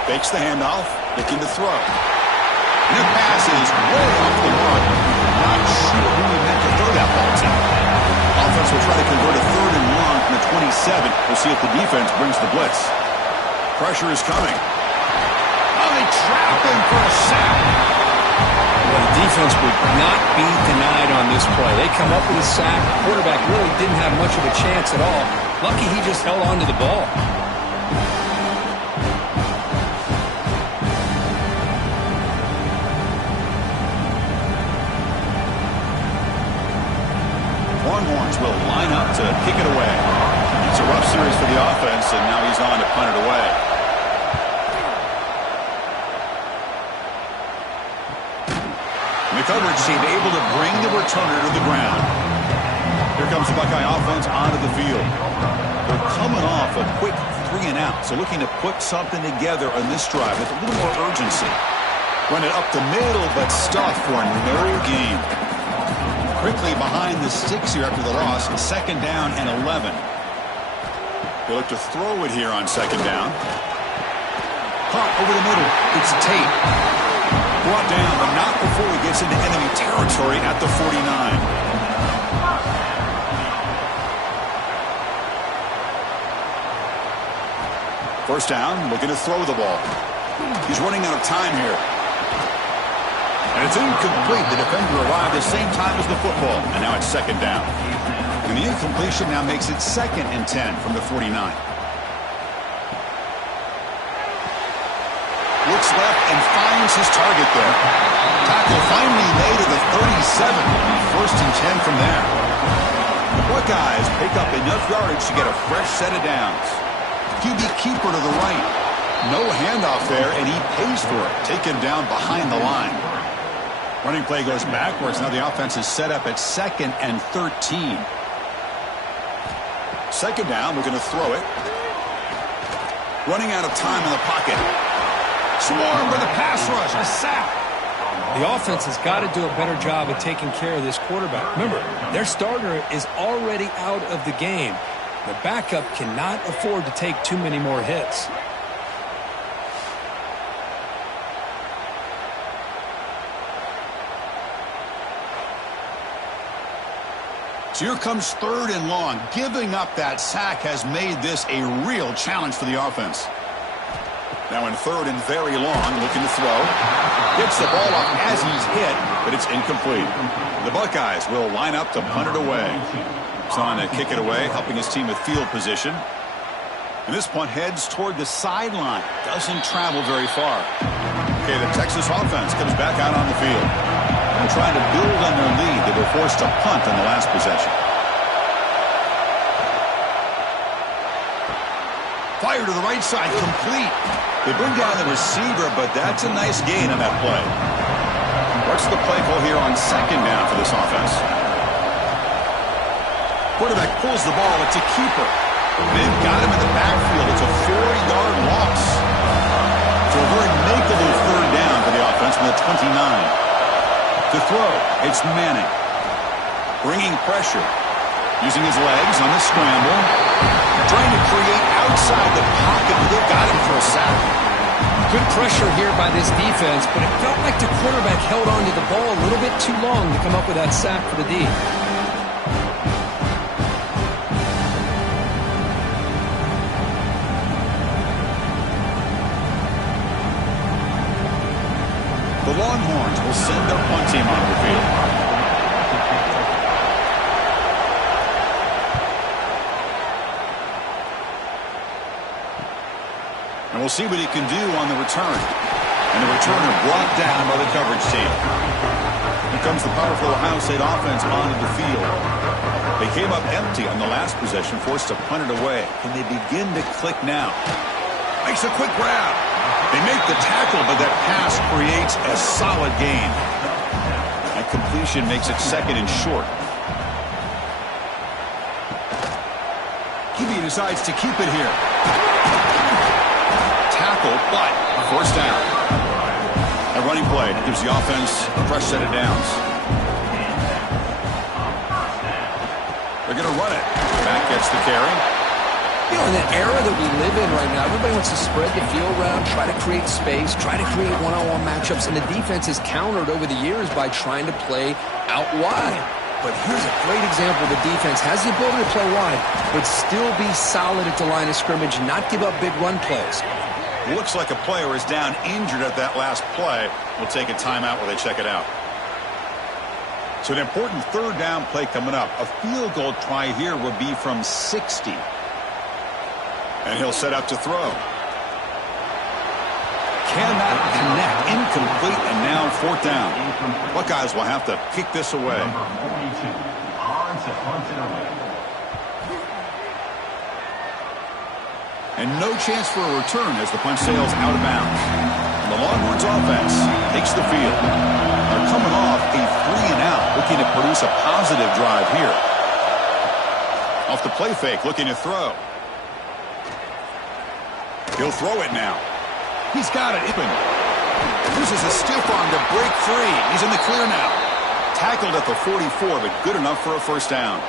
Fakes the handoff, looking to throw. And the pass is way off the mark. Not sure who he meant to throw that ball to. Offense will try to convert a 3rd and long from the 27. We'll see if the defense brings the blitz. Pressure is coming. Oh, they trap him for a sack. Well, the defense would not be denied on this play. They come up with a sack. The quarterback really didn't have much of a chance at all. Lucky he just held on to the ball. Longhorns will line up to kick it away. It's a rough series for the offense, and now he's on to punt it away. And the coverage team able to bring the returner to the ground. Here comes the Buckeye offense onto the field. They're coming off a quick 3 and out, so looking to put something together on this drive with a little more urgency. Run it up the middle, but stuff for no gain. Quickly behind the sticks here after the loss. 2nd down and 11. They look to throw it here on 2nd down. Caught over the middle. It's Tate. Brought down, but not before he gets into enemy territory at the 49. First down, looking to throw the ball. He's running out of time here. And it's incomplete. The defender arrived at the same time as the football. And now it's 2nd down. And the incompletion now makes it 2nd and 10 from the 49. Looks left and finds his target there. Tackle finally made at the 37. 1st and 10 from there. The Buckeyes pick up enough yardage to get a fresh set of downs. QB keeper to the right. No handoff there, and he pays for it. Taken down behind the line. Running play goes backwards. Now the offense is set up at 2nd and 13. 2nd down. We're going to throw it. Running out of time in the pocket. Swarmed by the pass rush. A sack. The offense has got to do a better job of taking care of this quarterback. Remember, their starter is already out of the game. The backup cannot afford to take too many more hits. So here comes 3rd and long. Giving up that sack has made this a real challenge for the offense. Now in third and very long, looking to throw. Gets the ball off as he's hit, but it's incomplete. The Buckeyes will line up to punt it away. He's on to kick it away, helping his team with field position. And this punt heads toward the sideline. Doesn't travel very far. Okay, the Texas offense comes back out on the field. And trying to build on their lead. They were forced to punt on the last possession. Fire to the right side, complete. They bring down the receiver, but that's a nice gain on that play. What's the play call here on second down for this offense? Quarterback pulls the ball. It's a keeper. They've got him in the backfield. It's a 4-yard loss. So a very makeable third down for the offense from the 29. To throw, it's Manning. Bringing pressure. Using his legs on the scramble. Trying to create outside the pocket. They've got him for a sack. Good pressure here by this defense, but it felt like the quarterback held on to the ball a little bit too long to come up with that sack for the D. The Longhorns will send their punt team onto the field. And we'll see what he can do on the return. And the returner brought down by the coverage team. Here comes the powerful Ohio State offense onto the field. They came up empty on the last possession, forced to punt it away. Can they begin to click now? Makes a quick grab. They make the tackle, but that pass creates a solid gain. That completion makes it second and short. He decides to keep it here. Tackle, but first down. A running play gives the offense a fresh set of downs. They're going to run it. Back gets the carry. You know, in the era that we live in right now, everybody wants to spread the field around, try to create space, try to create one-on-one matchups, and the defense is countered over the years by trying to play out wide. But here's a great example. The defense has the ability to play wide, but still be solid at the line of scrimmage, not give up big run plays. Looks like a player is down injured at that last play. We'll take a timeout while they check it out. So an important third down play coming up. A field goal try here would be from 60. And he'll set up to throw. Cannot connect. Incomplete, and now fourth down. Buckeyes will have to kick this away. Number 42, on to punt it away. And no chance for a return as the punt sails out of bounds. And the Longhorns offense takes the field. They're coming off a 3-and-out, looking to produce a positive drive here. Off the play fake, looking to throw. He'll throw it now. He's got it. Uses a stiff arm to break free. He's in the clear now. Tackled at the 44, but good enough for a first down.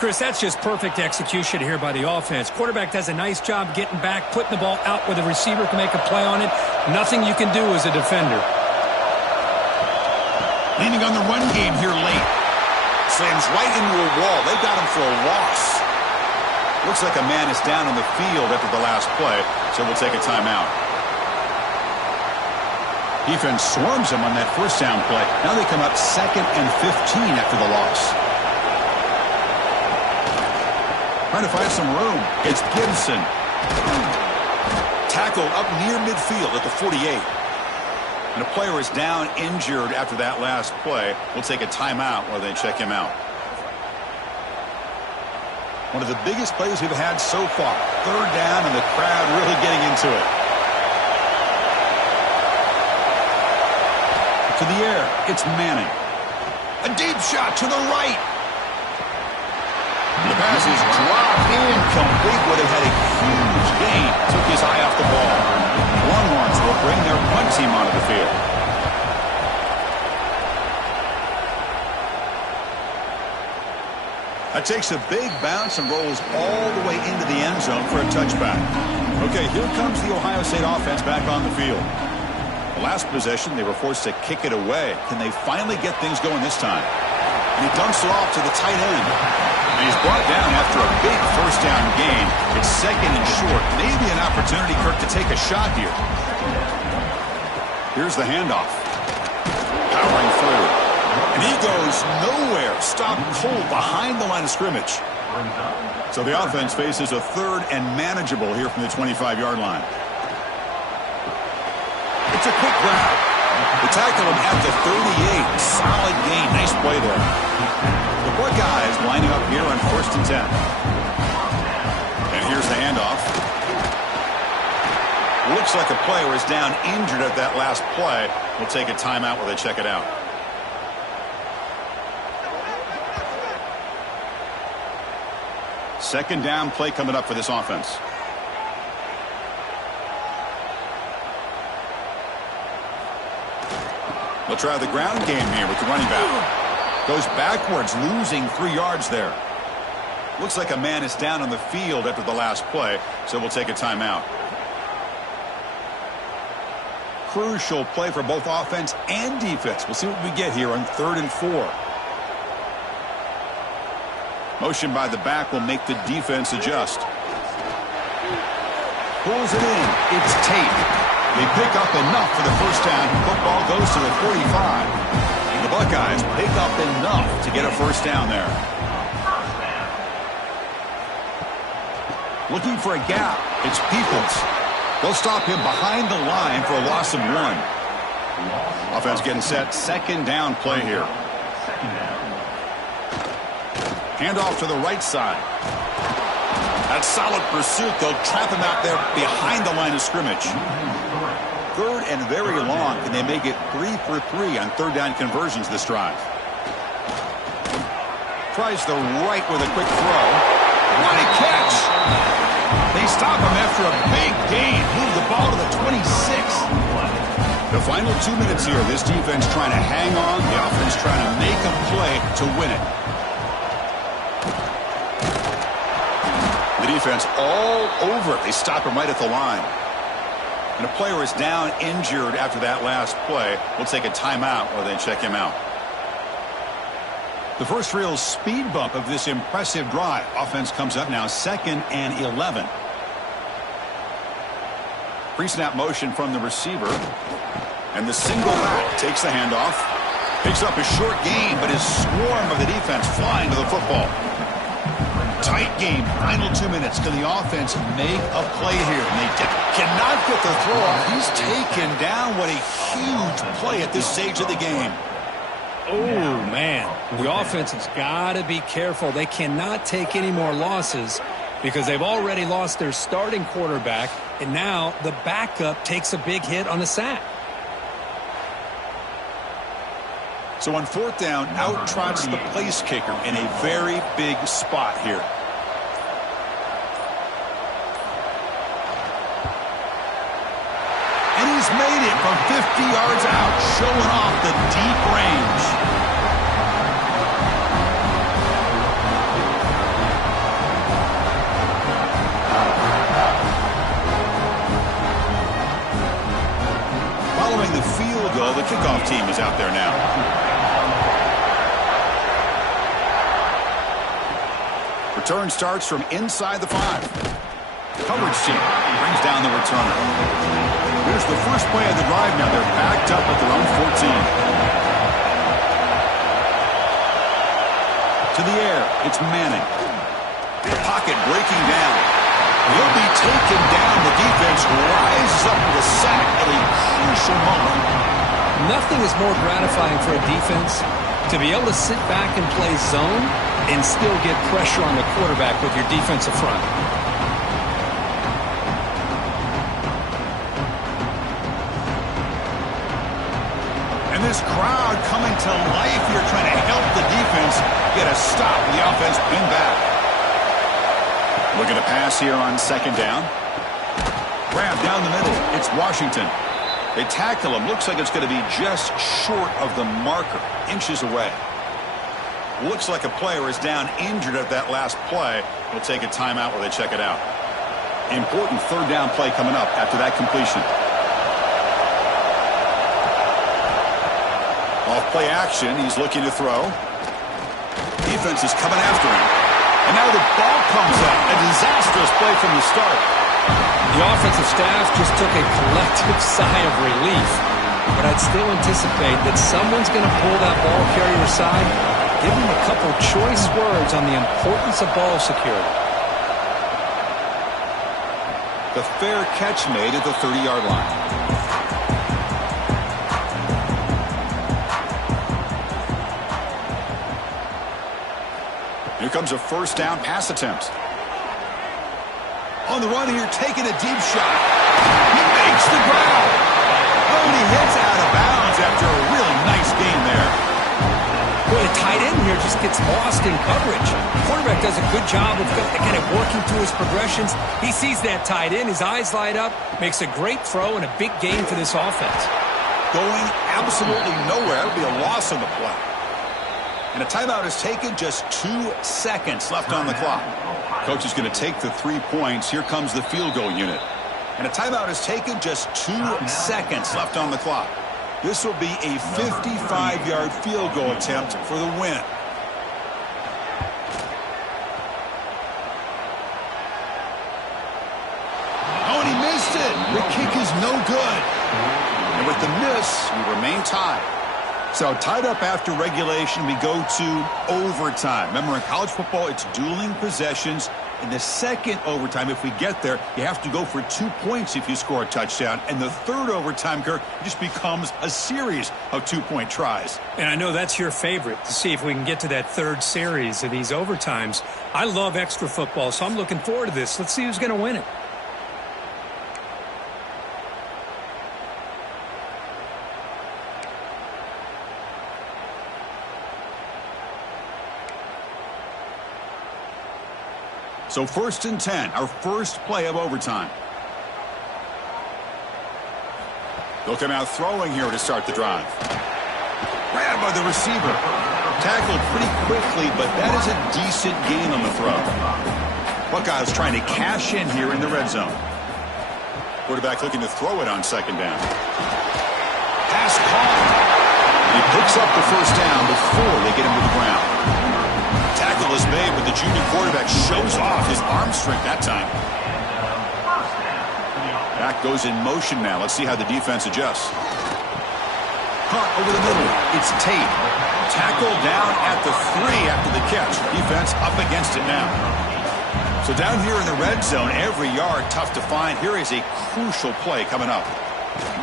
Chris, that's just perfect execution here by the offense. Quarterback does a nice job getting back, putting the ball out where the receiver can make a play on it. Nothing you can do as a defender. Leaning on the run game here late. Slams right into a wall. They've got him for a loss. Looks like a man is down on the field after the last play, so we'll take a timeout. Defense swarms him on that first down play. Now they come up 2nd and 15 after the loss. Trying to find some room. It's Gibson. Tackled up near midfield at the 48. And a player is down injured after that last play. We'll take a timeout while they check him out. One of the biggest plays we've had so far. Third down and the crowd really getting into it. To the air, it's Manning. A deep shot to the right. The pass is dropped incomplete. Would have had a huge gain. Took his eye off the ball. Longhorns will bring their punt team onto the field. That takes a big bounce and rolls all the way into the end zone for a touchback. Okay, here comes the Ohio State offense back on the field. The last possession, they were forced to kick it away. Can they finally get things going this time? And he dumps it off to the tight end. And he's brought down after a big first down gain. It's second and short. Maybe an opportunity, Kirk, to take a shot here. Here's the handoff. Powering through. And he goes nowhere. Stopped cold behind the line of scrimmage. So the offense faces a third and manageable here from the 25-yard line. It's a quick grab. They tackle him at the 38. Solid gain. Nice play there. The Buckeyes lining up here on 1st and 10. And here's the handoff. Looks like a player is down injured at that last play. We'll take a timeout while they check it out. Second down play coming up for this offense. They'll try the ground game here with the running back. Goes backwards, losing 3 yards there. Looks like a man is down on the field after the last play, so we'll take a timeout. Crucial play for both offense and defense. We'll see what we get here on 3rd and 4. Motion by the back will make the defense adjust. Pulls it in. It's Tate. They pick up enough for the first down. Football goes to the 45. The Buckeyes pick up enough to get a first down there. Looking for a gap. It's Peoples. They'll stop him behind the line for a loss of 1. Offense getting set. Second down play here. Handoff to the right side. That solid pursuit. They'll trap him out there behind the line of scrimmage. 3rd and very long. Can they make it 3 for 3 on 3rd down conversions this drive? Tries the right with a quick throw. What a catch! They stop him after a big gain. Move the ball to the 26. The final 2 minutes here. This defense trying to hang on. The offense trying to make a play to win it. The defense all over it. They stop him right at the line. And a player is down injured after that last play. We'll take a timeout while they check him out. The first real speed bump of this impressive drive. Offense comes up now 2nd and 11. Pre-snap motion from the receiver. And the single back takes the handoff. Picks up a short gain, but his swarm of the defense flying to the football. Tight game, final 2 minutes. Can the offense make a play here? And they cannot get the throw off. He's taken down. What a huge play at this stage of the game. Oh, man. The offense has got to be careful. They cannot take any more losses because they've already lost their starting quarterback, and now the backup takes a big hit on the sack. So on 4th down, out trots the place kicker in a very big spot here. And he's made it from 50 yards out, showing off the deep range. Following the field goal, the kickoff team is out there now. Return starts from inside the 5. Coverage team brings down the returner. Here's the first play of the drive now. They're backed up at their own 14. To the air, it's Manning. Pocket breaking down. He'll be taken down. The defense rises up with a sack at a crucial moment. Nothing is more gratifying for a defense to be able to sit back and play zone and still get pressure on the quarterback with your defensive front. And this crowd coming to life here trying to help the defense get a stop with the offense pinned back. Looking to pass here on 2nd down. Grab down the middle. It's Washington. They tackle him. Looks like it's going to be just short of the marker. Inches away. Looks like a player is down injured at that last play. We'll take a timeout while they check it out. Important 3rd down play coming up after that completion. Off play action. He's looking to throw. defense is coming after him. And now the ball comes out. A disastrous play from the start. The offensive staff just took a collective sigh of relief. But I'd still anticipate that someone's going to pull that ball carrier aside, give him a couple choice words on the importance of ball security. The fair catch made at the 30-yard line. Here comes a first down pass attempt. On the run here, taking a deep shot. He makes the ground. Oh, and he hits out of bounds after a really nice game there. Boy, the tight end here just gets lost in coverage. The quarterback does a good job of kind of working through his progressions. He sees that tight end, his eyes light up, makes a great throw and a big gain for this offense. Going absolutely nowhere. It'll be a loss on the play. And a timeout is taken, just 2 seconds left on the clock. Coach is going to take the 3 points. Here comes the field goal unit. And a timeout is taken, just 2 seconds left on the clock. This will be a 55-yard field goal attempt for the win. Oh, and he missed it. The kick is no good. And with the miss, we remain tied. So tied up after regulation, we go to overtime. Remember, in college football, it's dueling possessions. In the second overtime, if we get there, you have to go for 2 points if you score a touchdown. And the third overtime, Kirk, just becomes a series of 2-point tries. And I know that's your favorite, to see if we can get to that third series of these overtimes. I love extra football, so I'm looking forward to this. Let's see who's going to win it. So 1st and 10, our first play of overtime. They'll come out throwing here to start the drive. Grabbed by the receiver. Tackled pretty quickly, but that is a decent gain on the throw. Buckeyes trying to cash in here in the red zone. Quarterback looking to throw it on 2nd down. Pass caught. He picks up the first down before they get him to the ground. Tackle is made, but the junior quarterback shows off his arm strength that time. Back goes in motion now. Let's see how the defense adjusts. Caught over the middle. It's Tate. Tackle down at the 3 after the catch. Defense up against it now. So down here in the red zone, every yard tough to find. Here is a crucial play coming up.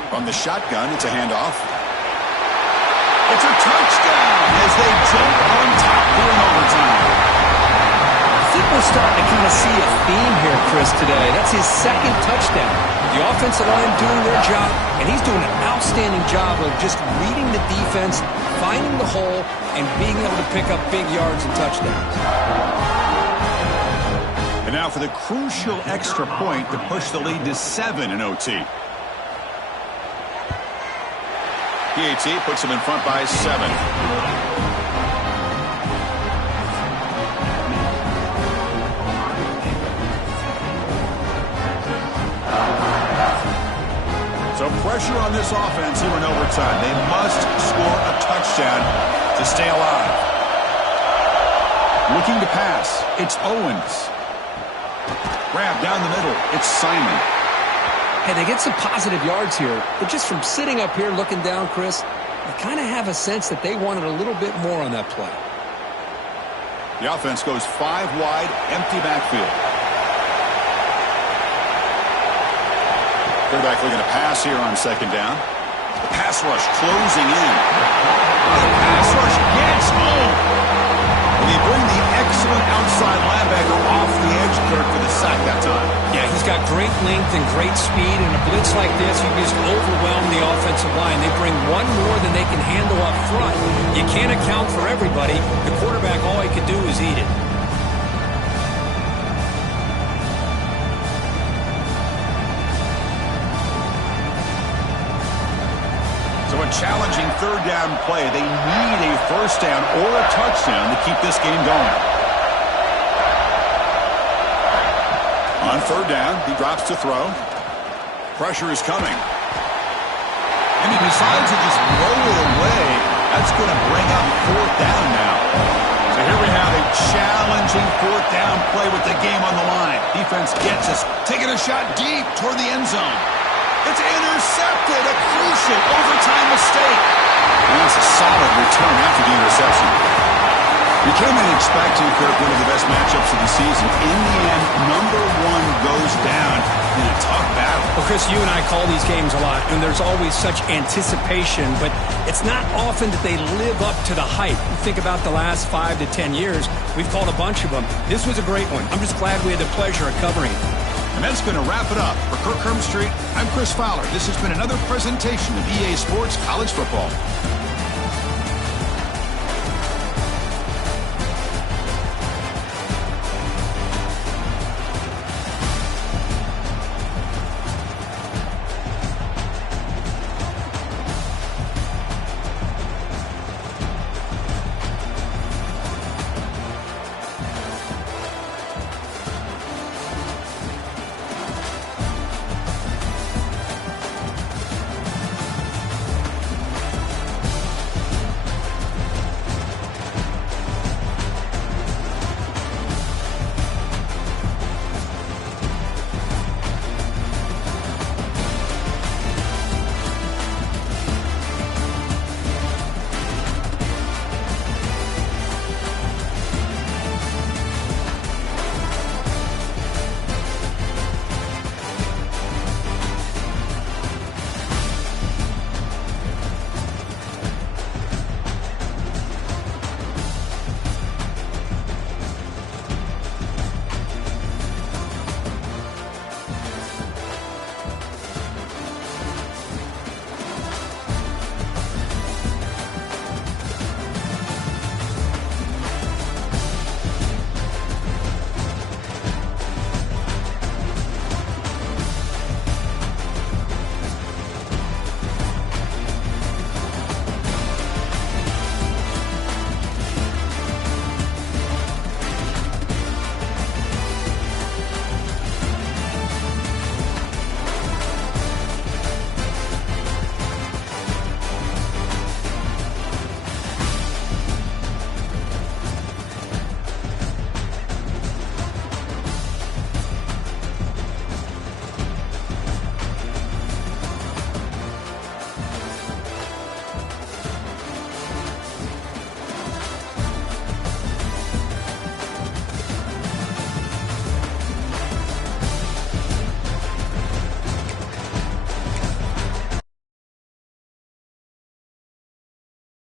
From the shotgun, it's a handoff. It's a touchdown as they jump on top here in overtime. I think we're starting to kind of see a theme here, Chris, today. That's his 2nd touchdown. The offensive line doing their job, and he's doing an outstanding job of just reading the defense, finding the hole, and being able to pick up big yards and touchdowns. And now for the crucial extra point to push the lead to 7 in OT. PAT puts him in front by 7. So pressure on this offense here in overtime. They must score a touchdown to stay alive. Looking to pass. It's Owens. Grab down the middle. It's Simon. Hey, they get some positive yards here, but just from sitting up here looking down, Chris, you kind of have a sense that they wanted a little bit more on that play. The offense goes 5 wide, empty backfield. Quarterback looking to pass here on 2nd down. The pass rush closing in. The pass rush gets home. And they bring the excellent outside linebacker off the edge, Kirk, for the sack that time. Yeah, he's got great length and great speed, and a blitz like this, you just overwhelm the offensive line. They bring one more than they can handle up front. You can't account for everybody. The quarterback, all he can do is eat it. So a challenging 3rd down play. They need a 1st down or a touchdown to keep this game going. On 3rd down, he drops to throw. Pressure is coming. And he decides to just throw it away. That's going to bring up 4th down now. So here we have a challenging fourth down play with the game on the line. Defense gets us, taking a shot deep toward the end zone. It's intercepted, a crucial overtime mistake. And that's a solid return after the interception. We came in expecting, Kirk, one of the best matchups of the season. In the end, number one goes down in a tough battle. Well, Chris, you and I call these games a lot, and there's always such anticipation, but it's not often that they live up to the hype. You think about the last 5 to 10 years, we've called a bunch of them. This was a great one. I'm just glad we had the pleasure of covering it. And that's going to wrap it up. For Kirk Hermstreet, I'm Chris Fowler. This has been another presentation of EA Sports College Football.